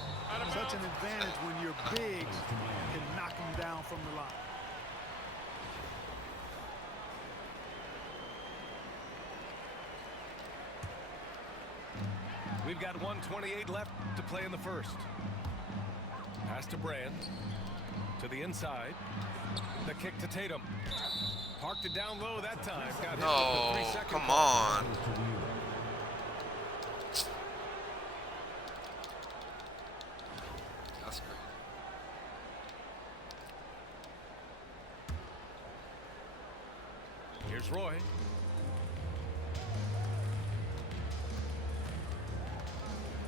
Such an advantage when you're big and knock him down from the line. We've got 1:28 left to play in the first. Pass to Brand. To the inside. The kick to Tatum. Parked it down low that time. Got hit No, with the 3-second come call. on. That's crazy. Here's Roy.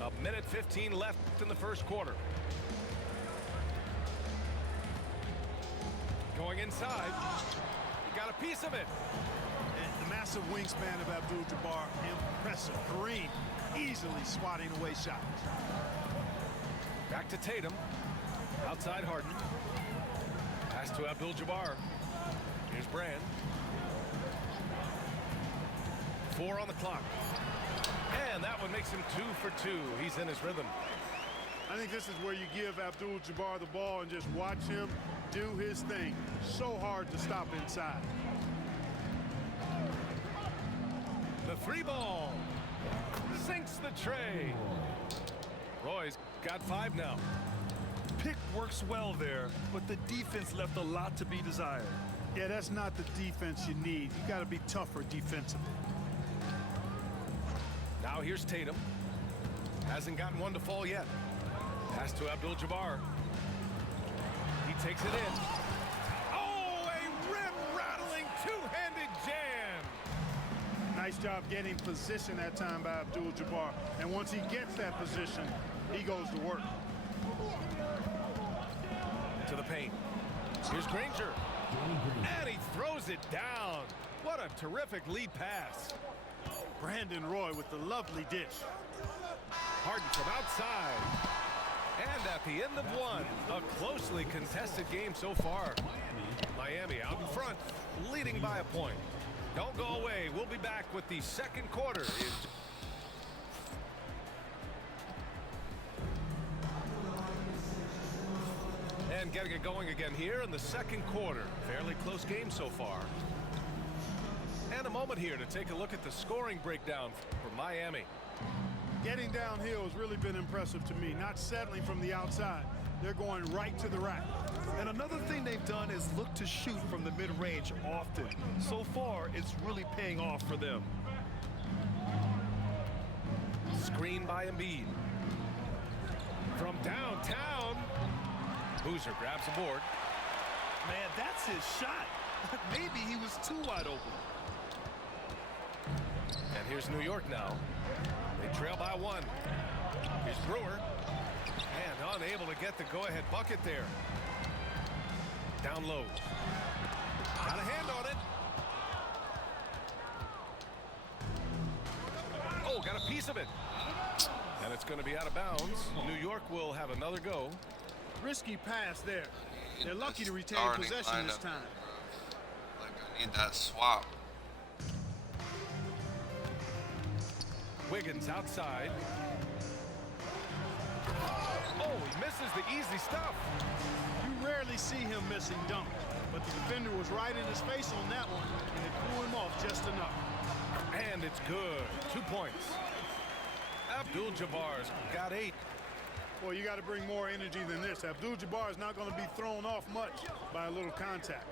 A minute 15 left in the first quarter. Going inside. He got a piece of it. And the massive wingspan of Abdul-Jabbar, impressive. Kareem easily swatting away shots. Back to Tatum. Outside Harden. Pass to Abdul-Jabbar. Here's Brand. 4 on the clock. And that one makes him 2 for 2. He's in his rhythm. I think this is where you give Abdul-Jabbar the ball and just watch him do his thing. So hard to stop inside. The 3 ball. Sinks the tray. Roy's got 5 now. Pick works well there, but the defense left a lot to be desired. Yeah, that's not the defense you need. You got to be tougher defensively. Now here's Tatum. Hasn't gotten one to fall yet. Pass to Abdul-Jabbar. He takes it in. Oh, a rim-rattling two-handed jam. Nice job getting position that time by Abdul-Jabbar. And once he gets that position, he goes to work. To the paint. Here's Granger. And he throws it down. What a terrific lead pass. Brandon Roy with the lovely dish. Harden from outside. And at the end of one, a closely contested game so far. Miami out in front, leading by a point. Don't go away. We'll be back with the second quarter. And getting it going again here in the second quarter. Fairly close game so far. And a moment here to take a look at the scoring breakdown for Miami. Getting downhill has really been impressive to me. Not settling from the outside. They're going right to the rack. And another thing they've done is look to shoot from the mid-range often. So far, it's really paying off for them. Screen by Embiid. From downtown, Boozer grabs the board. Man, that's his shot. Maybe he was too wide open. And here's New York now. They trail by 1. Here's Brewer. And unable to get the go-ahead bucket there. Down low. Got a hand on it. Oh, got a piece of it. And it's going to be out of bounds. New York will have another go. Risky pass there. They're lucky to retain possession this time. Like, I need that swap. Wiggins outside. Oh, he misses the easy stuff. You rarely see him missing dunks, but the defender was right in his face on that one, and it threw him off just enough. And it's good. 2 points. Abdul-Jabbar's got 8. Well, you got to bring more energy than this. Abdul-Jabbar is not going to be thrown off much by a little contact.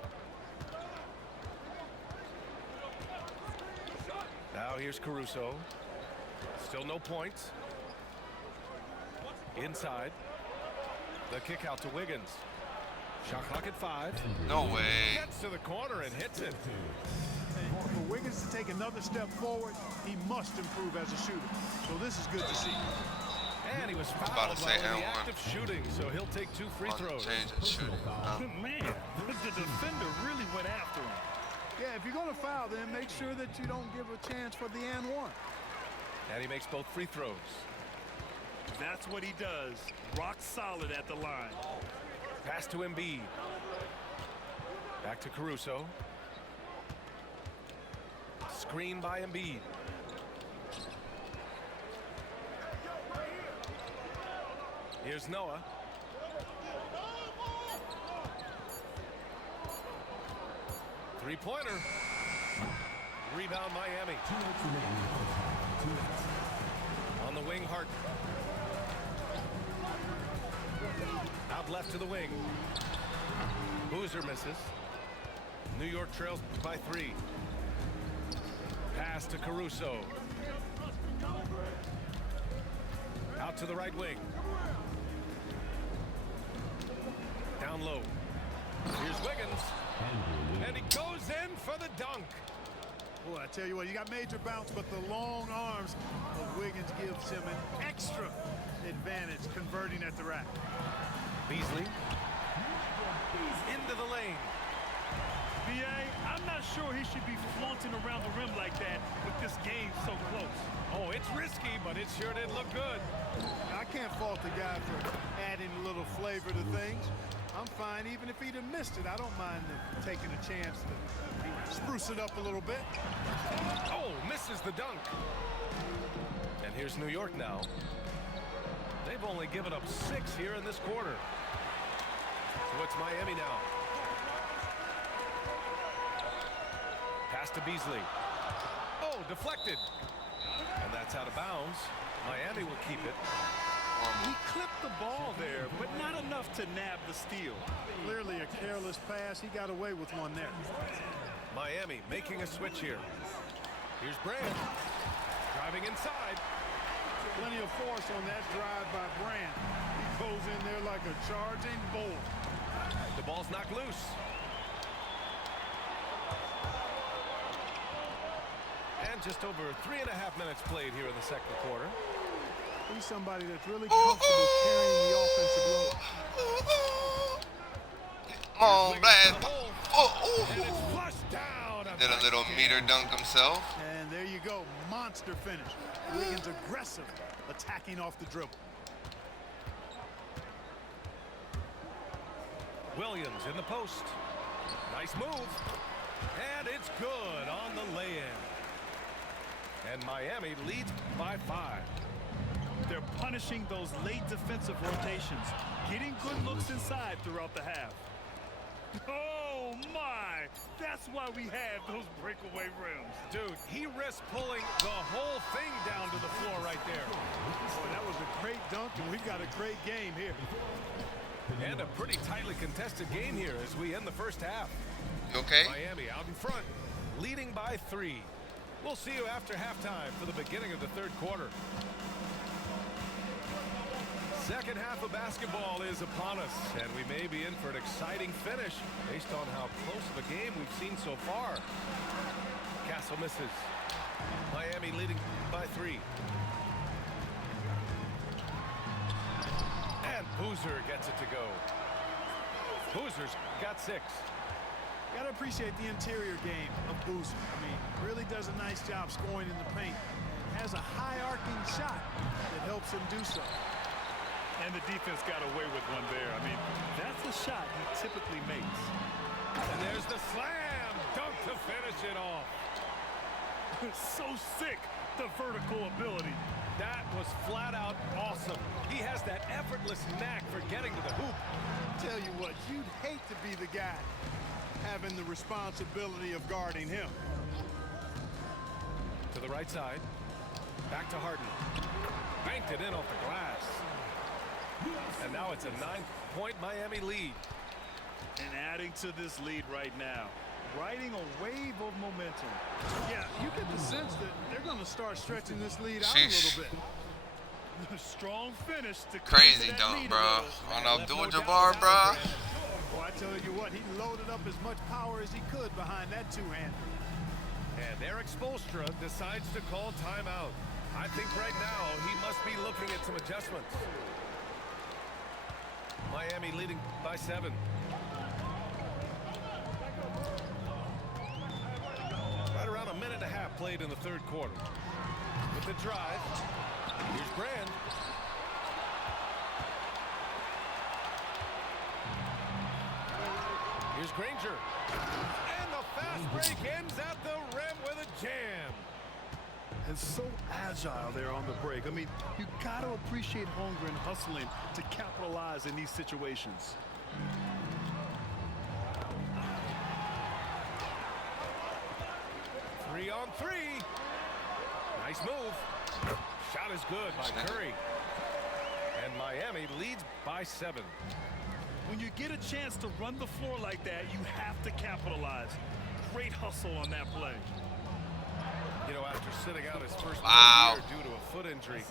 Now here's Caruso. Still no points. Inside. The kick out to Wiggins. Shot clock at 5. No way. Gets to the corner and hits it. For Wiggins to take another step forward, he must improve as a shooter. So this is good to see. And he was fouled while in the act of shooting, so he'll take 2 free throws. Man, the defender really went after him. Yeah, if you're going to foul, then make sure that you don't give a chance for the and one. And he makes both free throws. That's what he does. Rock solid at the line. Pass to Embiid. Back to Caruso. Screen by Embiid. Here's Noah. Three-pointer. Rebound Miami. On the wing, Hart. Out left to the wing. Boozer misses. New York trails by 3. Pass to Caruso. Out to the right wing. Down low. Here's Wiggins. And he goes in for the dunk. Boy, I tell you what, you got major bounce, but the long arms of Wiggins gives him an extra advantage converting at the rack. Beasley. Into the lane. B.A., I'm not sure he should be flaunting around the rim like that with this game so close. Oh, it's risky, but it sure did look good. I can't fault the guy for adding a little flavor to things. I'm fine even if he'd have missed it. I don't mind taking a chance to spruce it up a little bit. Oh, misses the dunk. And here's New York now. They've only given up 6 here in this quarter. So it's Miami now. Pass to Beasley. Oh, deflected. And that's out of bounds. Miami will keep it. He clipped the ball there, but not enough to nab the steal. Clearly a careless pass. He got away with one there. Miami making a switch here. Here's Brand. Driving inside. Plenty of force on that drive by Brand. He goes in there like a charging bull. The ball's knocked loose. And just over 3.5 minutes played here in the second quarter. He's somebody that's really comfortable carrying the offensive load. Oh, man. And it's flushed down. Did a little meter dunk himself. And there you go. Monster finish. Wiggins aggressive, attacking off the dribble. Williams in the post. Nice move. And it's good on the lay-in. And Miami leads by 5. They're punishing those late defensive rotations, getting good looks inside throughout the half. Oh, my! That's why we have those breakaway rims. Dude, he risked pulling the whole thing down to the floor right there. Boy, that was a great dunk, and we've got a great game here. And a pretty tightly contested game here as we end the first half. You okay? Miami out in front, leading by 3. We'll see you after halftime for the beginning of the third quarter. Second half of basketball is upon us, and we may be in for an exciting finish based on how close of a game we've seen so far. Castle misses. Miami leading by 3. Boozer gets it to go. Boozer's got 6. Got to appreciate the interior game of Boozer. I mean, really does a nice job scoring in the paint. Has a high-arcing shot that helps him do so. And the defense got away with one there. I mean, that's a shot he typically makes. And there's the slam dunk to finish it off. So sick, the vertical ability. That was flat out awesome. He has that effortless knack for getting to the hoop. Tell you what, you'd hate to be the guy having the responsibility of guarding him. To the right side. Back to Harden. Banked it in off the glass. And now it's a 9-point Miami lead. And adding to this lead right now. Riding a wave of momentum. Yeah, you get the sense that they're going to start stretching this lead out a little bit. Strong finish to crazy dunk, bro. On Abdul-Jabbar, bro. Well, I tell you what, he loaded up as much power as he could behind that two-hander. And Eric Spoelstra decides to call timeout. I think right now he must be looking at some adjustments. Miami leading by 7. Right around a minute and a half played in the third quarter. With the drive, here's Brand. Here's Granger. And the fast break ends at the rim with a jam. And so agile there on the break. I mean, you got to appreciate Holmgren hustling to capitalize in these situations. Three on 3. Nice move. Shot is good by Curry. And Miami leads by 7. When you get a chance to run the floor like that, you have to capitalize. Great hustle on that play. You know, after sitting out his first year due to a foot injury,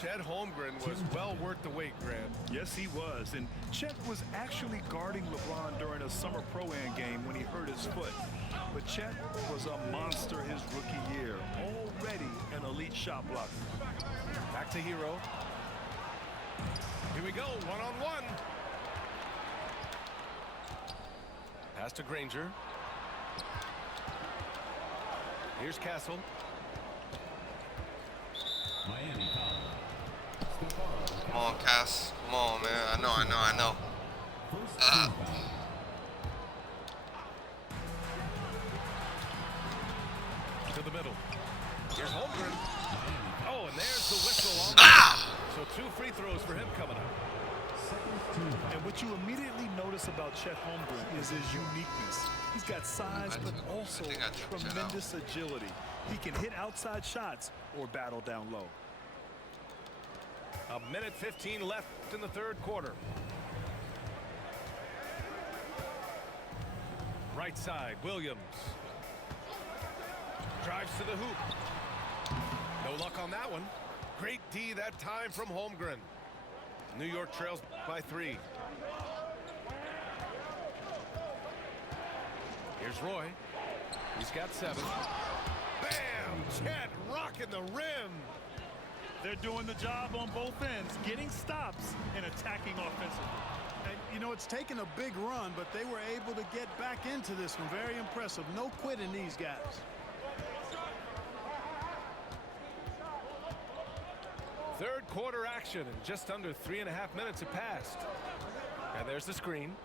Chet Holmgren was well worth the wait, Grant. Yes, he was. And Chet was actually guarding LeBron during a summer pro-am game when he hurt his foot. But Chet was a monster his rookie year. Already an elite shot blocker. Back to Hero. Here we go, one-on-one. Pass to Granger. Here's Castle. Miami. Come on, Cass. Come on, man. I know. To the middle. Here's Holmgren. Oh, and there's the whistle. So 2 free throws for him coming up. And what you immediately notice about Chet Holmgren is his uniqueness. He's got size, but also tremendous agility. He can hit outside shots or battle down low. A minute 15 left in the third quarter. Right side, Williams. Drives to the hoop. No luck on that one. Great D that time from Holmgren. New York trails by 3. Here's Roy. He's got 7. Bam! Chet rocking the rim. They're doing the job on both ends, getting stops and attacking offensively. And, you know, it's taken a big run, but they were able to get back into this one. Very impressive. No quitting these guys. Third quarter action, and just under 3.5 minutes have passed. And there's the screen.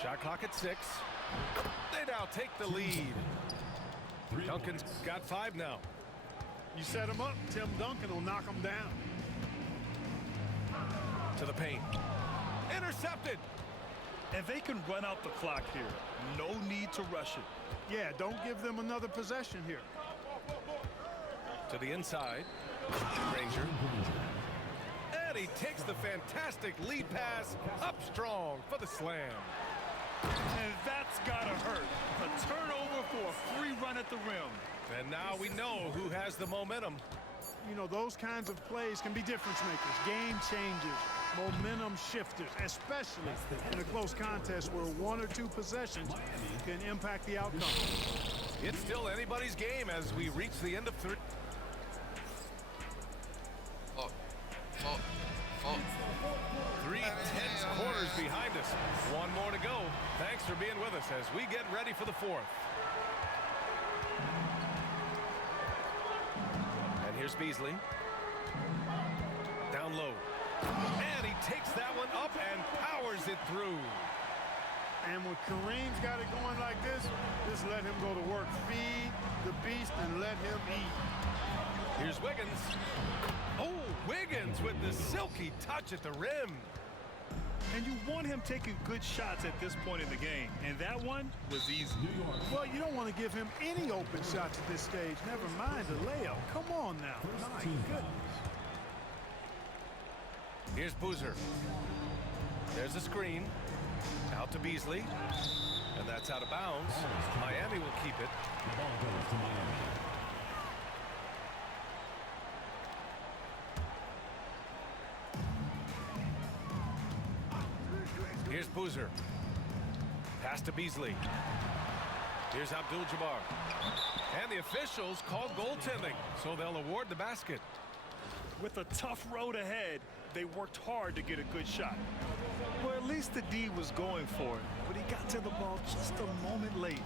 Shot clock at 6. They now take the lead. Duncan's got 5 now. You set him up, Tim Duncan will knock him down. To the paint. Intercepted. And they can run out the clock here. No need to rush it. Yeah, don't give them another possession here. To the inside. Granger. And he takes the fantastic lead pass up strong for the slam. And that's gotta hurt. A turnover for a free run at the rim. And now we know who has the momentum. You know, those kinds of plays can be difference makers, game changers, momentum shifters, especially in a close contest where 1 or 2 possessions can impact the outcome. It's still anybody's game as we reach the end of 3. points. One more to go. Thanks for being with us as we get ready for the fourth. And here's Beasley. Down low. And he takes that one up and powers it through. And when Kareem's got it going like this, just let him go to work. Feed the beast and let him eat. Here's Wiggins. Oh, Wiggins with the silky touch at the rim. And you want him taking good shots at this point in the game. And that one was easy. Well, you don't want to give him any open shots at this stage. Never mind the layup. Come on now. My goodness. Here's Boozer. There's a screen. Out to Beasley. And that's out of bounds. Miami will keep it. The ball goes to Miami. Here's Boozer. Pass to Beasley. Here's Abdul-Jabbar. And the officials call goaltending, so they'll award the basket. With a tough road ahead, they worked hard to get a good shot. Well, at least the D was going for it, but he got to the ball just a moment late.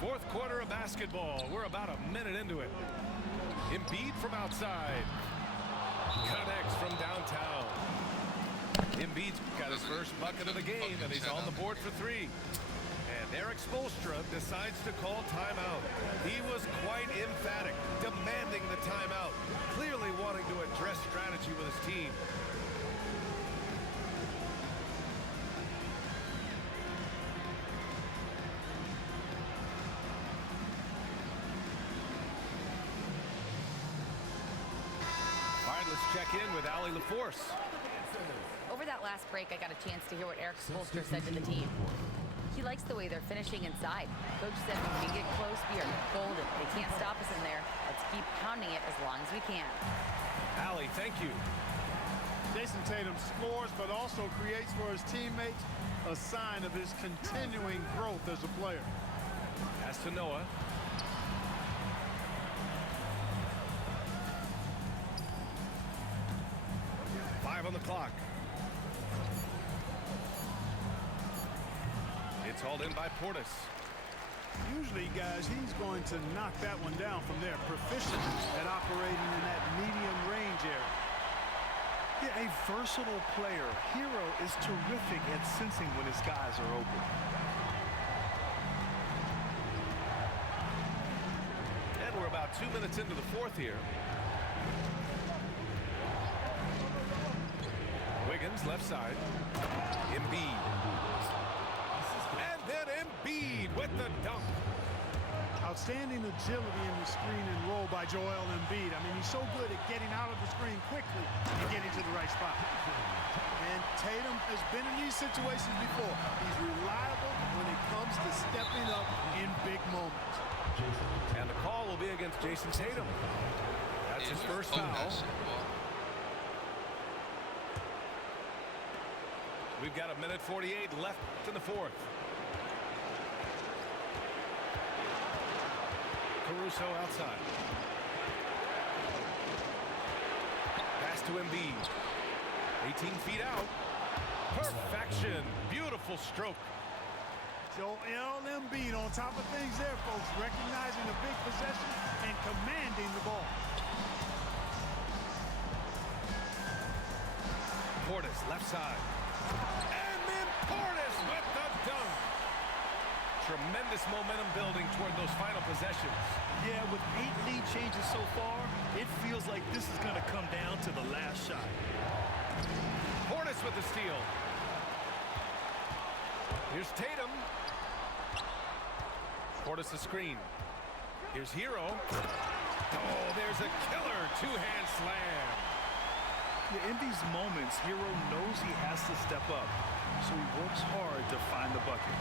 Fourth quarter of basketball. We're about a minute into it. Embiid from outside. Connects from downtown. Embiid's got his first bucket of the game, and he's on the board for three. And Eric Spoelstra decides to call timeout. He was quite emphatic, demanding the timeout, clearly wanting to address strategy with his team. All right, let's check in with Allie LaForce. Over that last break, I got a chance to hear what Eric Spoelstra said to the team. He likes the way they're finishing inside. Coach said when we get close, we are golden. They can't stop us in there. Let's keep pounding it as long as we can. Allie, thank you. Jason Tatum scores, but also creates for his teammates, a sign of his continuing growth as a player. Pass to Noah. Five on the clock. It's hauled in by Portis. Usually, guys, he's going to knock that one down from there. Proficient at operating in that medium range area. Yeah, a versatile player. Hero is terrific at sensing when his guys are open. And we're about 2 minutes into the fourth here. Wiggins, left side. Embiid. And then Embiid with the dunk. Outstanding agility in the screen and roll by Joel Embiid. I mean, he's so good at getting out of the screen quickly and getting to the right spot. And Tatum has been in these situations before. He's reliable when it comes to stepping up in big moments. And the call will be against Jason Tatum. That's his first foul. We've got 1:48 left in the fourth. Caruso outside. Pass to Embiid. 18 feet out. Perfection. Beautiful stroke. Joel Embiid on top of things there, folks. Recognizing the big possession and commanding the ball. Portis, left side. And then Portis with the dunk. Tremendous momentum building toward those final possessions. Yeah, with 8 lead changes so far, it feels like this is going to come down to the last shot. Portis with the steal. Here's Tatum. Portis the screen. Here's Hero. Oh, there's a killer two-hand slam. Yeah, in these moments, Hero knows he has to step up, so he works hard to find the bucket.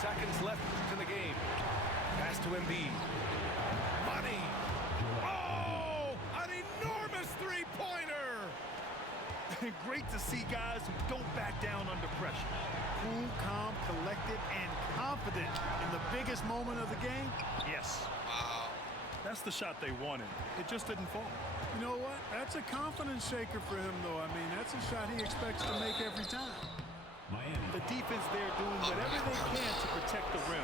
Seconds left in the game. Pass to Embiid. Money. Oh, an enormous three-pointer. Great to see guys who don't back down under pressure. Cool, calm, collected, and confident in the biggest moment of the game. Yes. Wow. That's the shot they wanted. It just didn't fall. You know what? That's a confidence shaker for him, though. I mean, that's a shot he expects to make every time. The defense there doing whatever they can to protect the rim.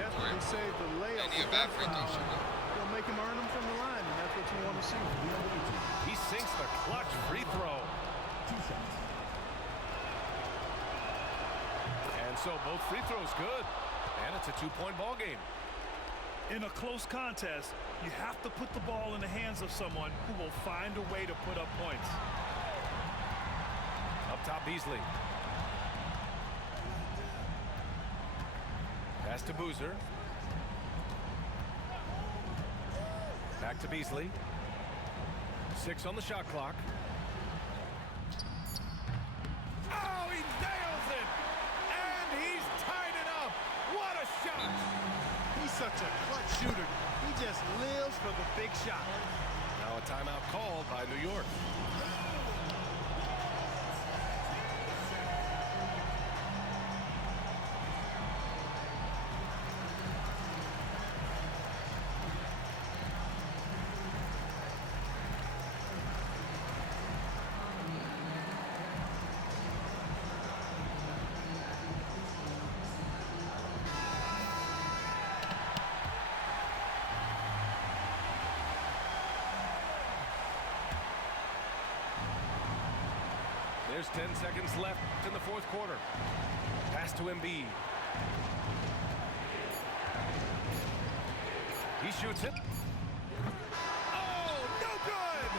Definitely save the layup. They'll make him earn them from the line, and that's what you want to see. He sinks the clutch free throw. 2 shots. And so both free throws good. And it's a 2-point ball game. In a close contest, you have to put the ball in the hands of someone who will find a way to put up points. Up top, Beasley. Pass to Boozer. Back to Beasley. 6 on the shot clock. Oh, he nails it! And he's tied it up! What a shot! He's such a clutch shooter. He just lives for the big shot. Now a timeout called by New York. There's 10 seconds left in the fourth quarter. Pass to Embiid. He shoots it. Oh, no good!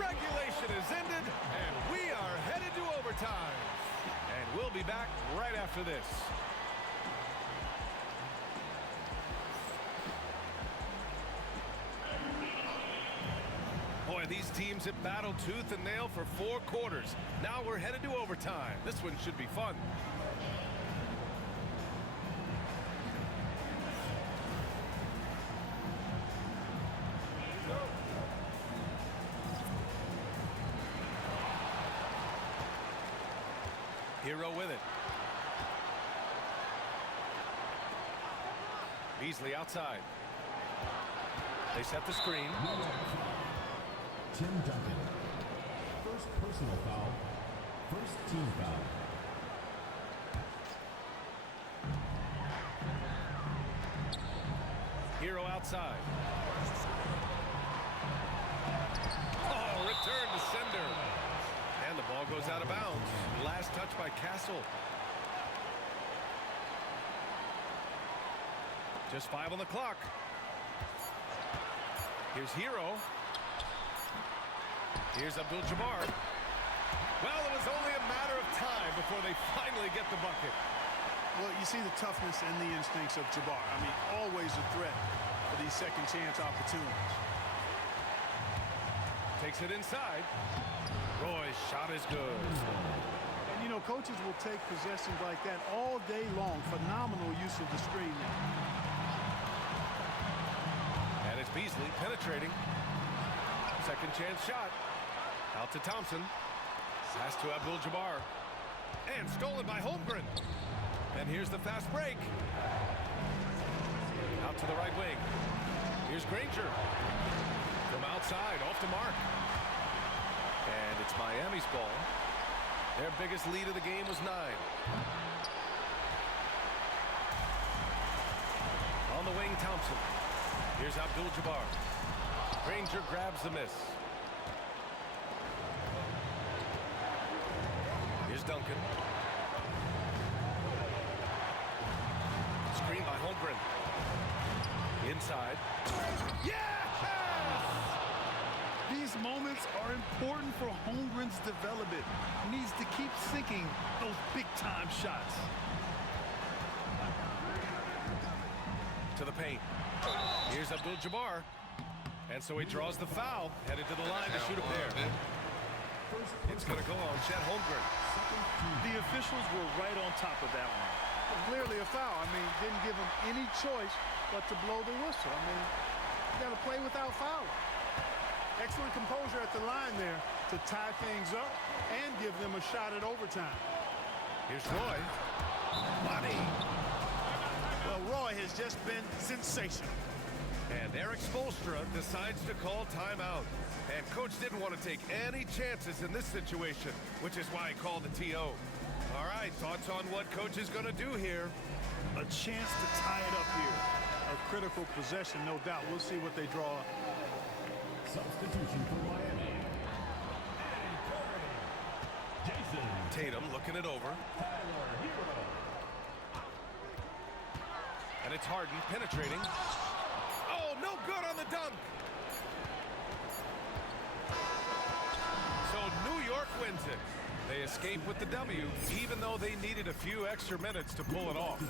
Regulation is ended, and we are headed to overtime. And we'll be back right after this. Boy, these teams have battled tooth and nail for 4 quarters. Now we're headed to overtime. This one should be fun. Hero with it. Beasley outside. They set the screen. Tim Duncan. First personal foul. First team foul. Hero outside. Oh, return to sender. And the ball goes out of bounds. Last touch by Castle. Just 5 on the clock. Here's Hero. Here's Abdul-Jabbar. Well, it was only a matter of time before they finally get the bucket. Well, you see the toughness and the instincts of Jabbar. I mean, always a threat for these second chance opportunities. Takes it inside. Roy's shot is good. And, you know, coaches will take possessions like that all day long. Phenomenal use of the screen now. And it's Beasley penetrating. Second chance shot. Out to Thompson. Pass to Abdul-Jabbar. And stolen by Holmgren. And here's the fast break. Out to the right wing. Here's Granger. From outside, off to Mark. And it's Miami's ball. Their biggest lead of the game was 9. On the wing, Thompson. Here's Abdul-Jabbar. Granger grabs the miss. Here's Duncan. Screen by Holmgren. Inside. Yes! These moments are important for Holmgren's development. He needs to keep sinking those big-time shots. To the paint. Here's Abdul-Jabbar. And so he draws the foul, headed to the line to shoot a pair. It's going to go on Chet Holmgren. The officials were right on top of that one. Well, clearly a foul. I mean, didn't give him any choice but to blow the whistle. I mean, you got to play without fouling. Excellent composure at the line there to tie things up and give them a shot at overtime. Here's Roy. Money. Well, Roy has just been sensational. And Eric Spoelstra decides to call timeout. And coach didn't want to take any chances in this situation, which is why he called the TO. All right, thoughts on what coach is going to do here? A chance to tie it up here. A critical possession, no doubt. We'll see what they draw up. Substitution for Miami. Jason. Tatum looking it over. And it's Harden penetrating. Oh, no good on the dunk. So New York wins it. They escape with the W, even though they needed a few extra minutes to pull it off.